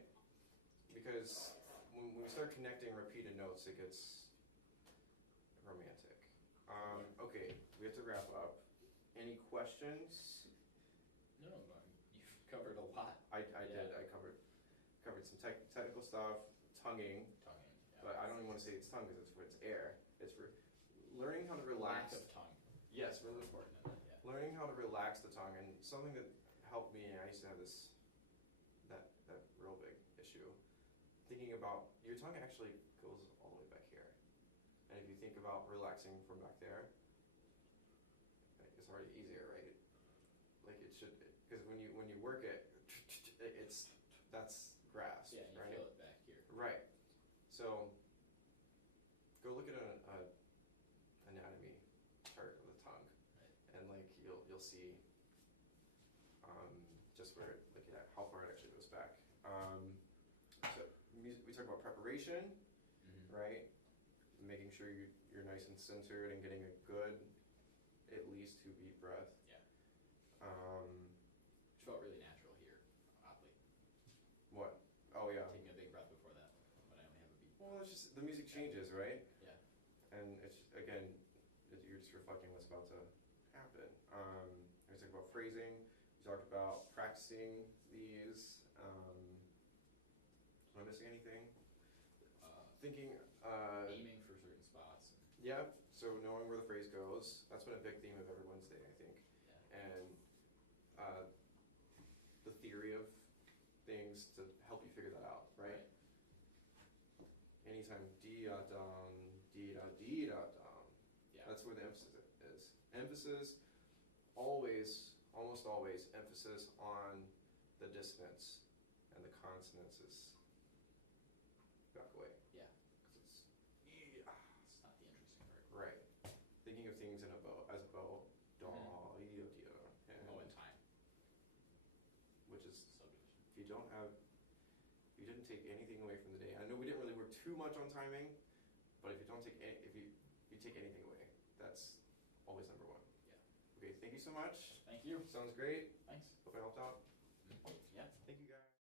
Because when we start connecting repeated notes, it gets romantic. Okay, we have to wrap up. Any questions? No, you've covered a lot. I did. I covered some technical stuff, tonguing. Tonguing, yeah. But I don't even want to say it's tongue because it's air. It's for learning how to relax. Lack of tongue. Yes, really important in that, yeah. learning how to relax the tongue, and something that helped me. I used to have that real big issue. Thinking about your tongue actually goes all the way back here, and if you think about relaxing from back there, it's already easier, right? Like it should, because when you work it, that's grasped, Yeah, and you right? feel it back here. Right. So go look at an anatomy chart of the tongue, Right. and like you'll see just where like how far it actually goes back. So we talk about preparation, right? Making sure you're nice and centered and getting a good at least 2 beat breath. Yeah. Which felt really natural here, oddly. What? Oh yeah. Taking a big breath before that, but I only have a beat. Well, it's just the music changes, right? Yeah. And it's again, you're just reflecting what's about to happen. We talked about phrasing. We talked about practicing these. Am I missing anything? Thinking. Aiming for certain spots. Yeah. So knowing where the phrase goes. That's been a big theme of every Wednesday, I think. Yeah. And the theory of things to help you figure that out, right? Anytime D-dum, D-da, D-da-dum. Yeah. That's where the emphasis is. Emphasis, almost always, emphasis on the dissonance, and the consonants is back away. Yeah. Because It's not the interesting part. right. Thinking of things in a bow, as a bow, da, e, da, and Oh, and time. which is Subdivision. if you didn't take anything away from the day. I know we didn't really work too much on timing, but if you take anything away, that's always number one. Yeah. Okay, thank you so much. Thank you. Sounds great.